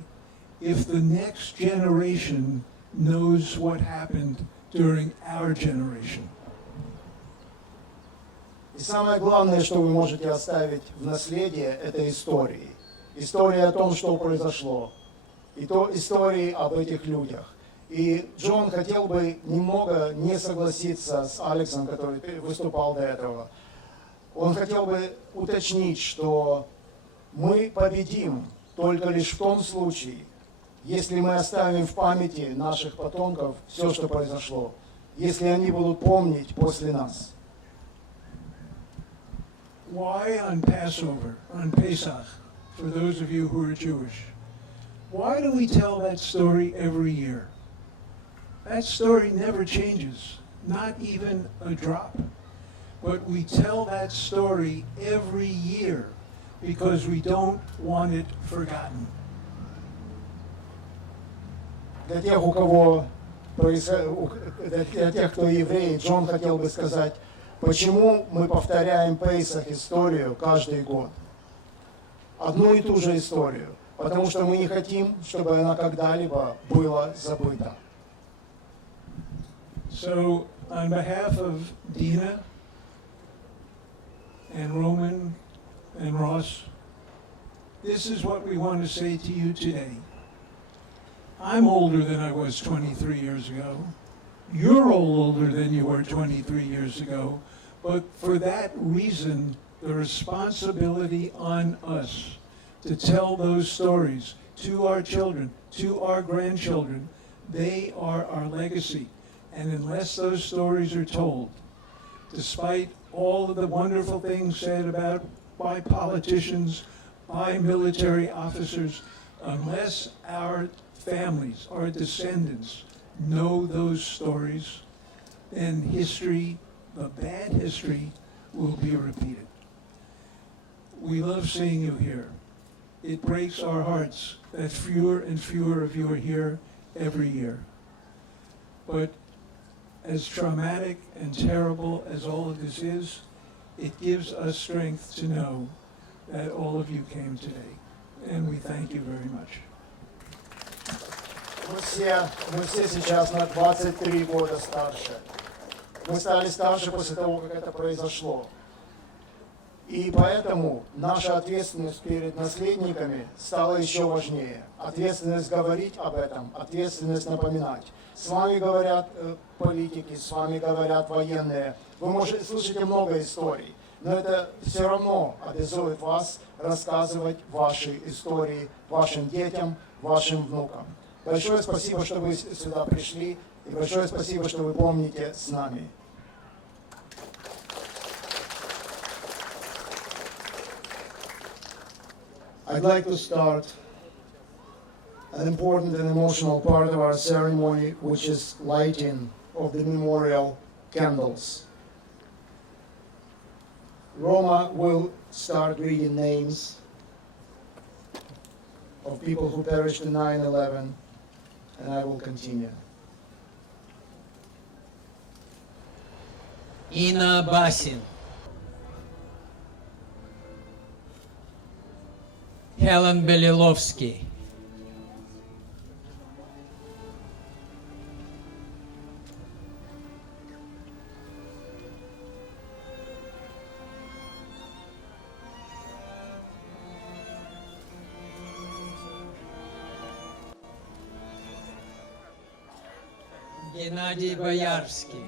if the next generation knows what happened during our generation. И самое главное, что вы можете оставить в наследие, это истории. История о том, что произошло. И то истории об этих людях. И Джон хотел бы немного не согласиться с Алексом, который выступал до этого. Он хотел бы уточнить, что мы победим только лишь в том случае, если мы оставим в памяти наших потомков все, что произошло, если они будут помнить после нас. Why on Passover, on Pesach, for those of you who are Jewish, why do we tell that story every year? That story never changes, not even a drop. But we tell that story every year because we don't want it forgotten. Для тех, кто евреи, Джон хотел бы сказать, почему мы повторяем Пейсах историю каждый год. Одну и ту же историю. Потому что мы не хотим, чтобы она когда-либо была забыта. So, on behalf of Dina and Roman and Ross, this is what we want to say to you today. I'm older than I was 23 years ago. You're all older than you were 23 years ago. But for that reason, the responsibility on us to tell those stories to our children, to our grandchildren, they are our legacy. And unless those stories are told, despite all of the wonderful things said about by politicians, by military officers, unless our families, our descendants, know those stories, then history, the bad history, will be repeated. We love seeing you here. It breaks our hearts that fewer and fewer of you are here every year. But as traumatic and terrible as all of this is, it gives us strength to know that all of you came today. And we thank you very much. Мы все сейчас на 23 года старше. Мы стали старше после того, как это произошло. И поэтому наша ответственность перед наследниками стала еще важнее. Ответственность говорить об этом, ответственность напоминать. С вами говорят политики, с вами говорят военные. Вы можете слышите много историй, но это все равно обязует вас рассказывать ваши истории вашим детям, вашим внукам. Большое спасибо, что вы сюда пришли, и большое спасибо, что вы помните с нами. I'd like to start an important and emotional part of our ceremony, which is lighting of the memorial candles. Roma will start reading names of people who perished in 9/11, and I will continue. Inna Basin, Helen Belilovsky, Геннадий Боярский.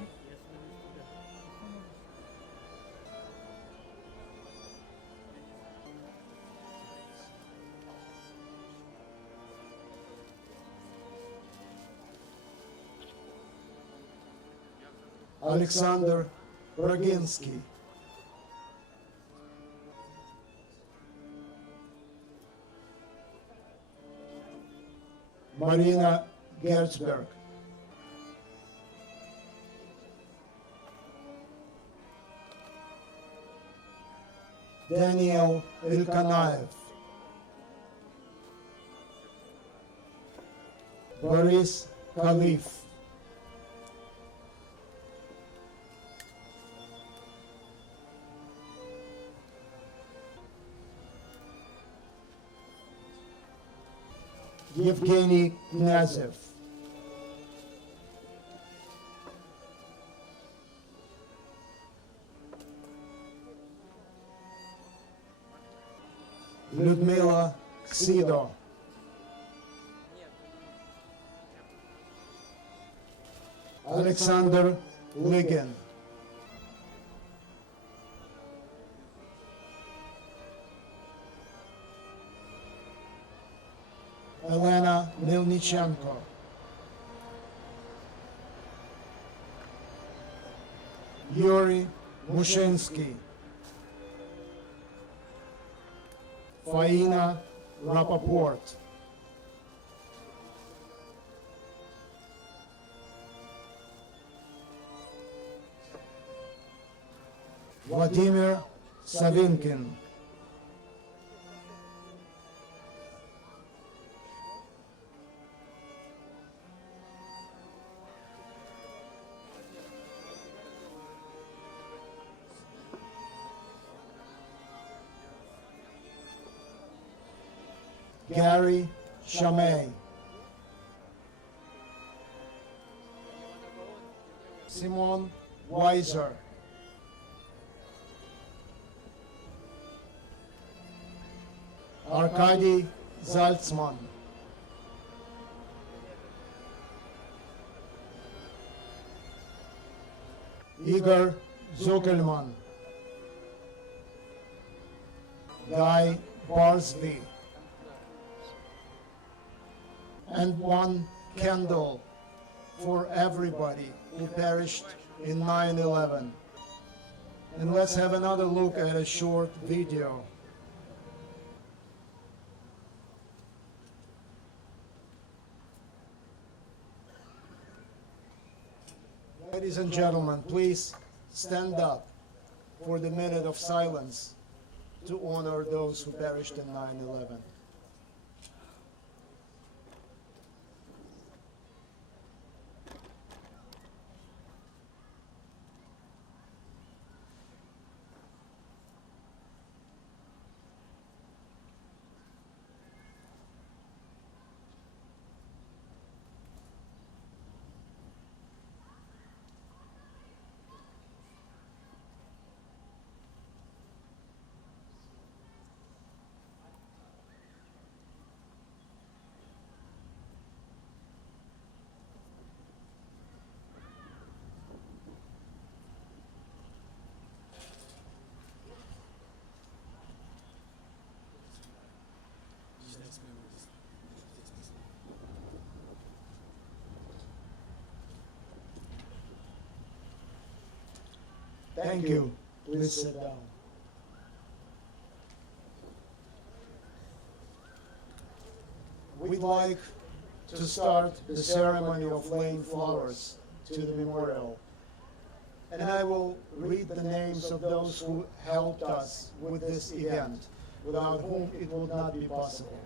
Alexander Braginsky. Marina Gertzberg. Daniel Ilkanaev. Boris Khalif. Evgeny Knyazev. Людмила Ksido. Alexander Ligin. Elena Milnichenko. Yuri Mushinsky. Faina Rapoport. Vladimir Savinkin. Gary Chamay. Simon Weiser. Arkady Zaltzman. Igor Zuckelman. Guy Barsby. And one candle for everybody who perished in 9/11. And let's have another look at a short video. Ladies and gentlemen, please stand up for the minute of silence to honor those who perished in 9/11. Thank you. Please sit down. We'd like to start the ceremony of laying flowers to the memorial. And I will read the names of those who helped us with this event, without whom it would not be possible.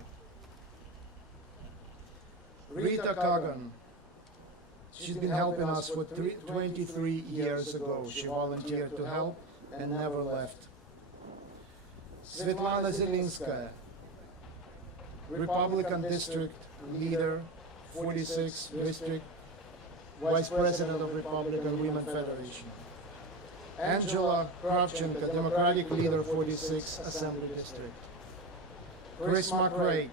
Rita Kagan. She's been helping us for 23 years ago. She volunteered to help and never left. Svetlana Zelinskaya, Republican District Leader, 46th District, Vice President of Republican Women Federation. Angela Kravchenko, Democratic Leader, 46th Assembly District. Chris McRae,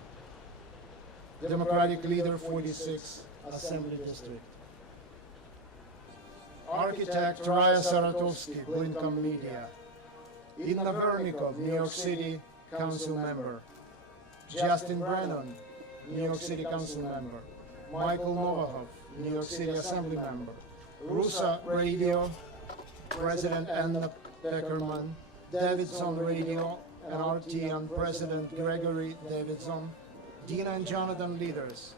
Democratic Leader, 46th Assembly District. Architect Raya Saratovsky, Blincom Media. Inna Vernikov, New York City Council Member. Justin Brennan, New York City Council Member. Michael Novakov, New York City Assembly Member. Rusa Radio, President Anna Beckerman. Davidson Radio and RTN President Gregory Davidson. Dina and Jonathan Leaders.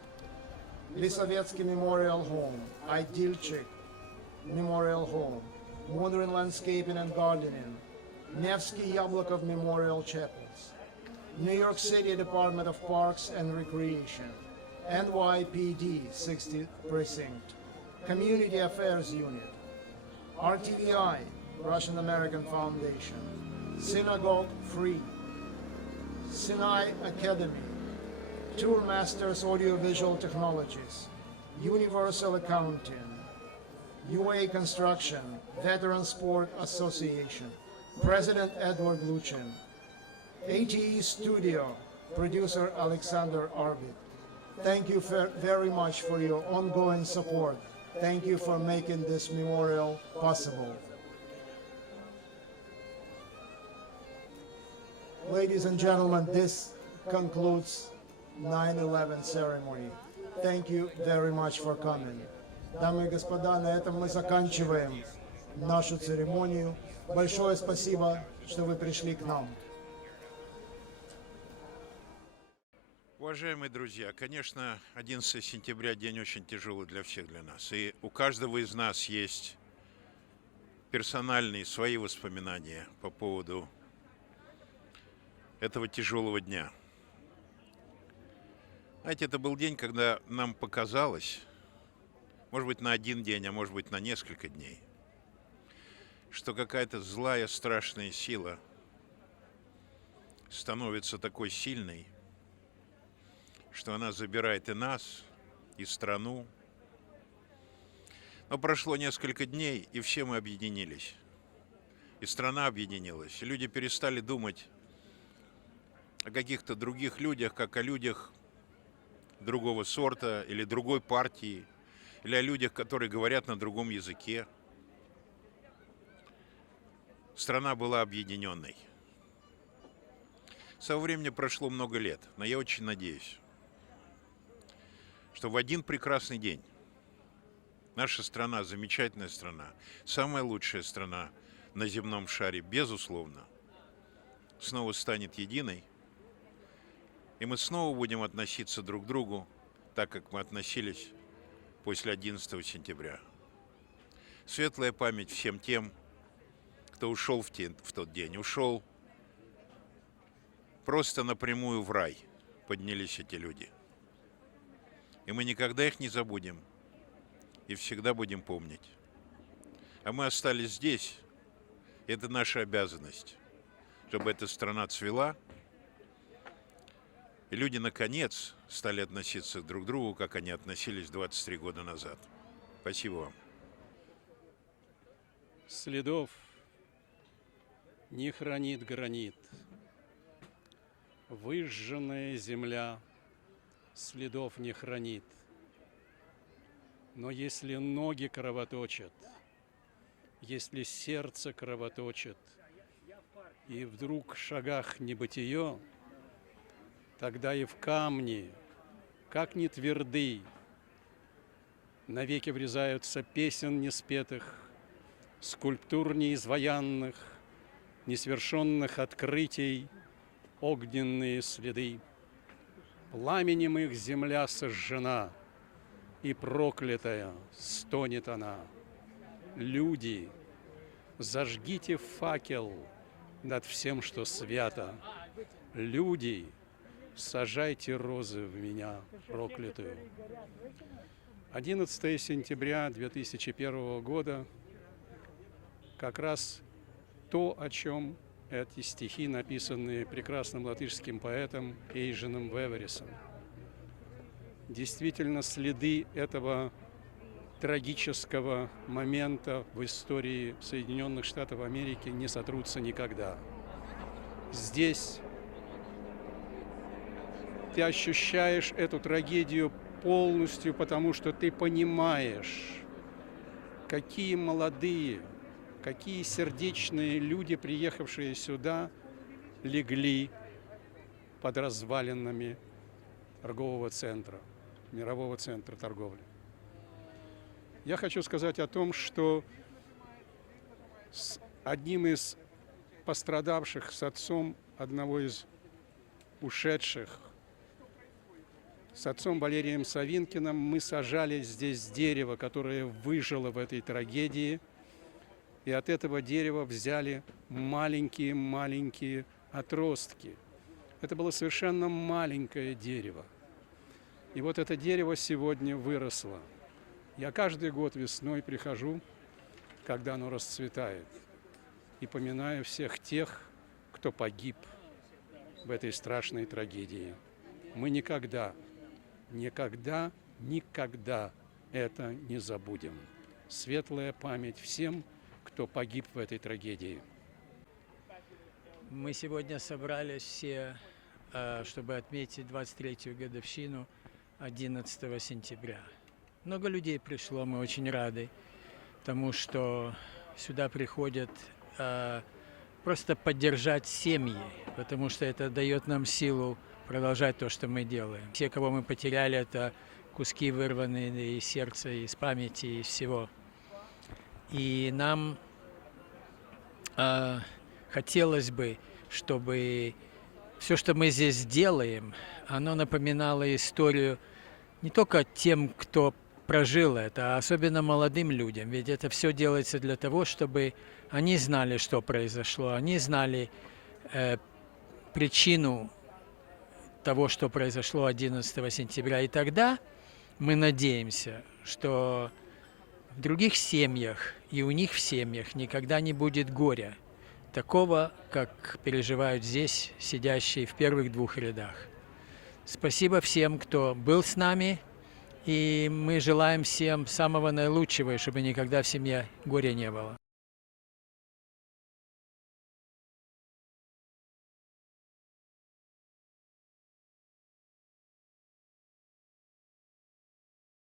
Lisavetsky Memorial Home, Idilchik Memorial Home, Modern Landscaping and Gardening, Nevsky Yablokov Memorial Chapels, New York City Department of Parks and Recreation, NYPD 60th Precinct, Community Affairs Unit, RTVI, Russian American Foundation, Synagogue Free, Sinai Academy, Tour Masters Audiovisual Technologies, Universal Accounting, UA Construction, Veteran Sport Association, President Edward Luchin, ATE Studio, producer Alexander Arbit. Thank you very much for your ongoing support. Thank you for making this memorial possible. Ladies and gentlemen, this concludes 9/11 ceremony. Thank you very much for coming. Дамы и господа, на этом мы заканчиваем нашу церемонию. Большое спасибо, что вы пришли к нам. Уважаемые друзья, конечно, 11 сентября день очень тяжелый для всех для нас. И у каждого из нас есть персональные свои воспоминания по поводу этого тяжелого дня. Знаете, это был день, когда нам показалось, может быть, на один день, а может быть, на несколько дней, что какая-то злая, страшная сила становится такой сильной, что она забирает и нас, и страну. Но прошло несколько дней, и все мы объединились. И страна объединилась. И люди перестали думать о каких-то других людях, как о людях другого сорта или другой партии, или о людях, которые говорят на другом языке. Страна была объединенной. Со времени прошло много лет, но я очень надеюсь, что в один прекрасный день наша страна, замечательная страна, самая лучшая страна на земном шаре, безусловно, снова станет единой, и мы снова будем относиться друг к другу так, как мы относились после 11 сентября. Светлая память всем тем, кто ушел в тот день, ушел просто напрямую в рай, поднялись эти люди. И мы никогда их не забудем и всегда будем помнить. А мы остались здесь, и это наша обязанность, чтобы эта страна цвела, и люди, наконец, стали относиться друг к другу, как они относились 23 года назад. Спасибо вам. Следов не хранит гранит. Выжженная земля следов не хранит. Но если ноги кровоточат, если сердце кровоточит, и вдруг в шагах небытие, тогда и в камни, как ни тверды, навеки врезаются песен неспетых, скульптур неизваянных, несвершенных открытий, огненные следы. Пламенем их земля сожжена, и проклятая стонет она. Люди, зажгите факел над всем, что свято. Люди, сажайте розы в меня, проклятую. 11 сентября 2001 года как раз то, о чем эти стихи, написанные прекрасным латышским поэтом Эйженом Веверисом. Действительно, следы этого трагического момента в истории Соединенных Штатов Америки не сотрутся никогда. Здесь ты ощущаешь эту трагедию полностью, потому что ты понимаешь, какие молодые, какие сердечные люди, приехавшие сюда, легли под развалинами торгового центра, мирового центра торговли. Я хочу сказать о том, что с одним из пострадавших, с отцом одного из ушедших, с отцом Валерием Савинкиным мы сажали здесь дерево, которое выжило в этой трагедии, и от этого дерева взяли маленькие-маленькие отростки. Это было совершенно маленькое дерево. И вот это дерево сегодня выросло. Я каждый год весной прихожу, когда оно расцветает, и поминаю всех тех, кто погиб в этой страшной трагедии. Мы никогда это не забудем. Светлая память всем, кто погиб в этой трагедии. Мы сегодня собрались все, чтобы отметить 23-ю годовщину 11 сентября. Много людей пришло, мы очень рады тому, что сюда приходят просто поддержать семьи, потому что это дает нам силу продолжать то, что мы делаем. Все, кого мы потеряли, это куски вырванные из сердца, из памяти, из всего. И нам хотелось бы, чтобы все, что мы здесь делаем, оно напоминало историю не только тем, кто прожил это, а особенно молодым людям. Ведь это все делается для того, чтобы они знали, что произошло, они знали причину того, что произошло 11 сентября. И тогда мы надеемся, что в других семьях и у них в семьях никогда не будет горя, такого, как переживают здесь сидящие в первых двух рядах. Спасибо всем, кто был с нами, и мы желаем всем самого наилучшего, чтобы никогда в семье горя не было.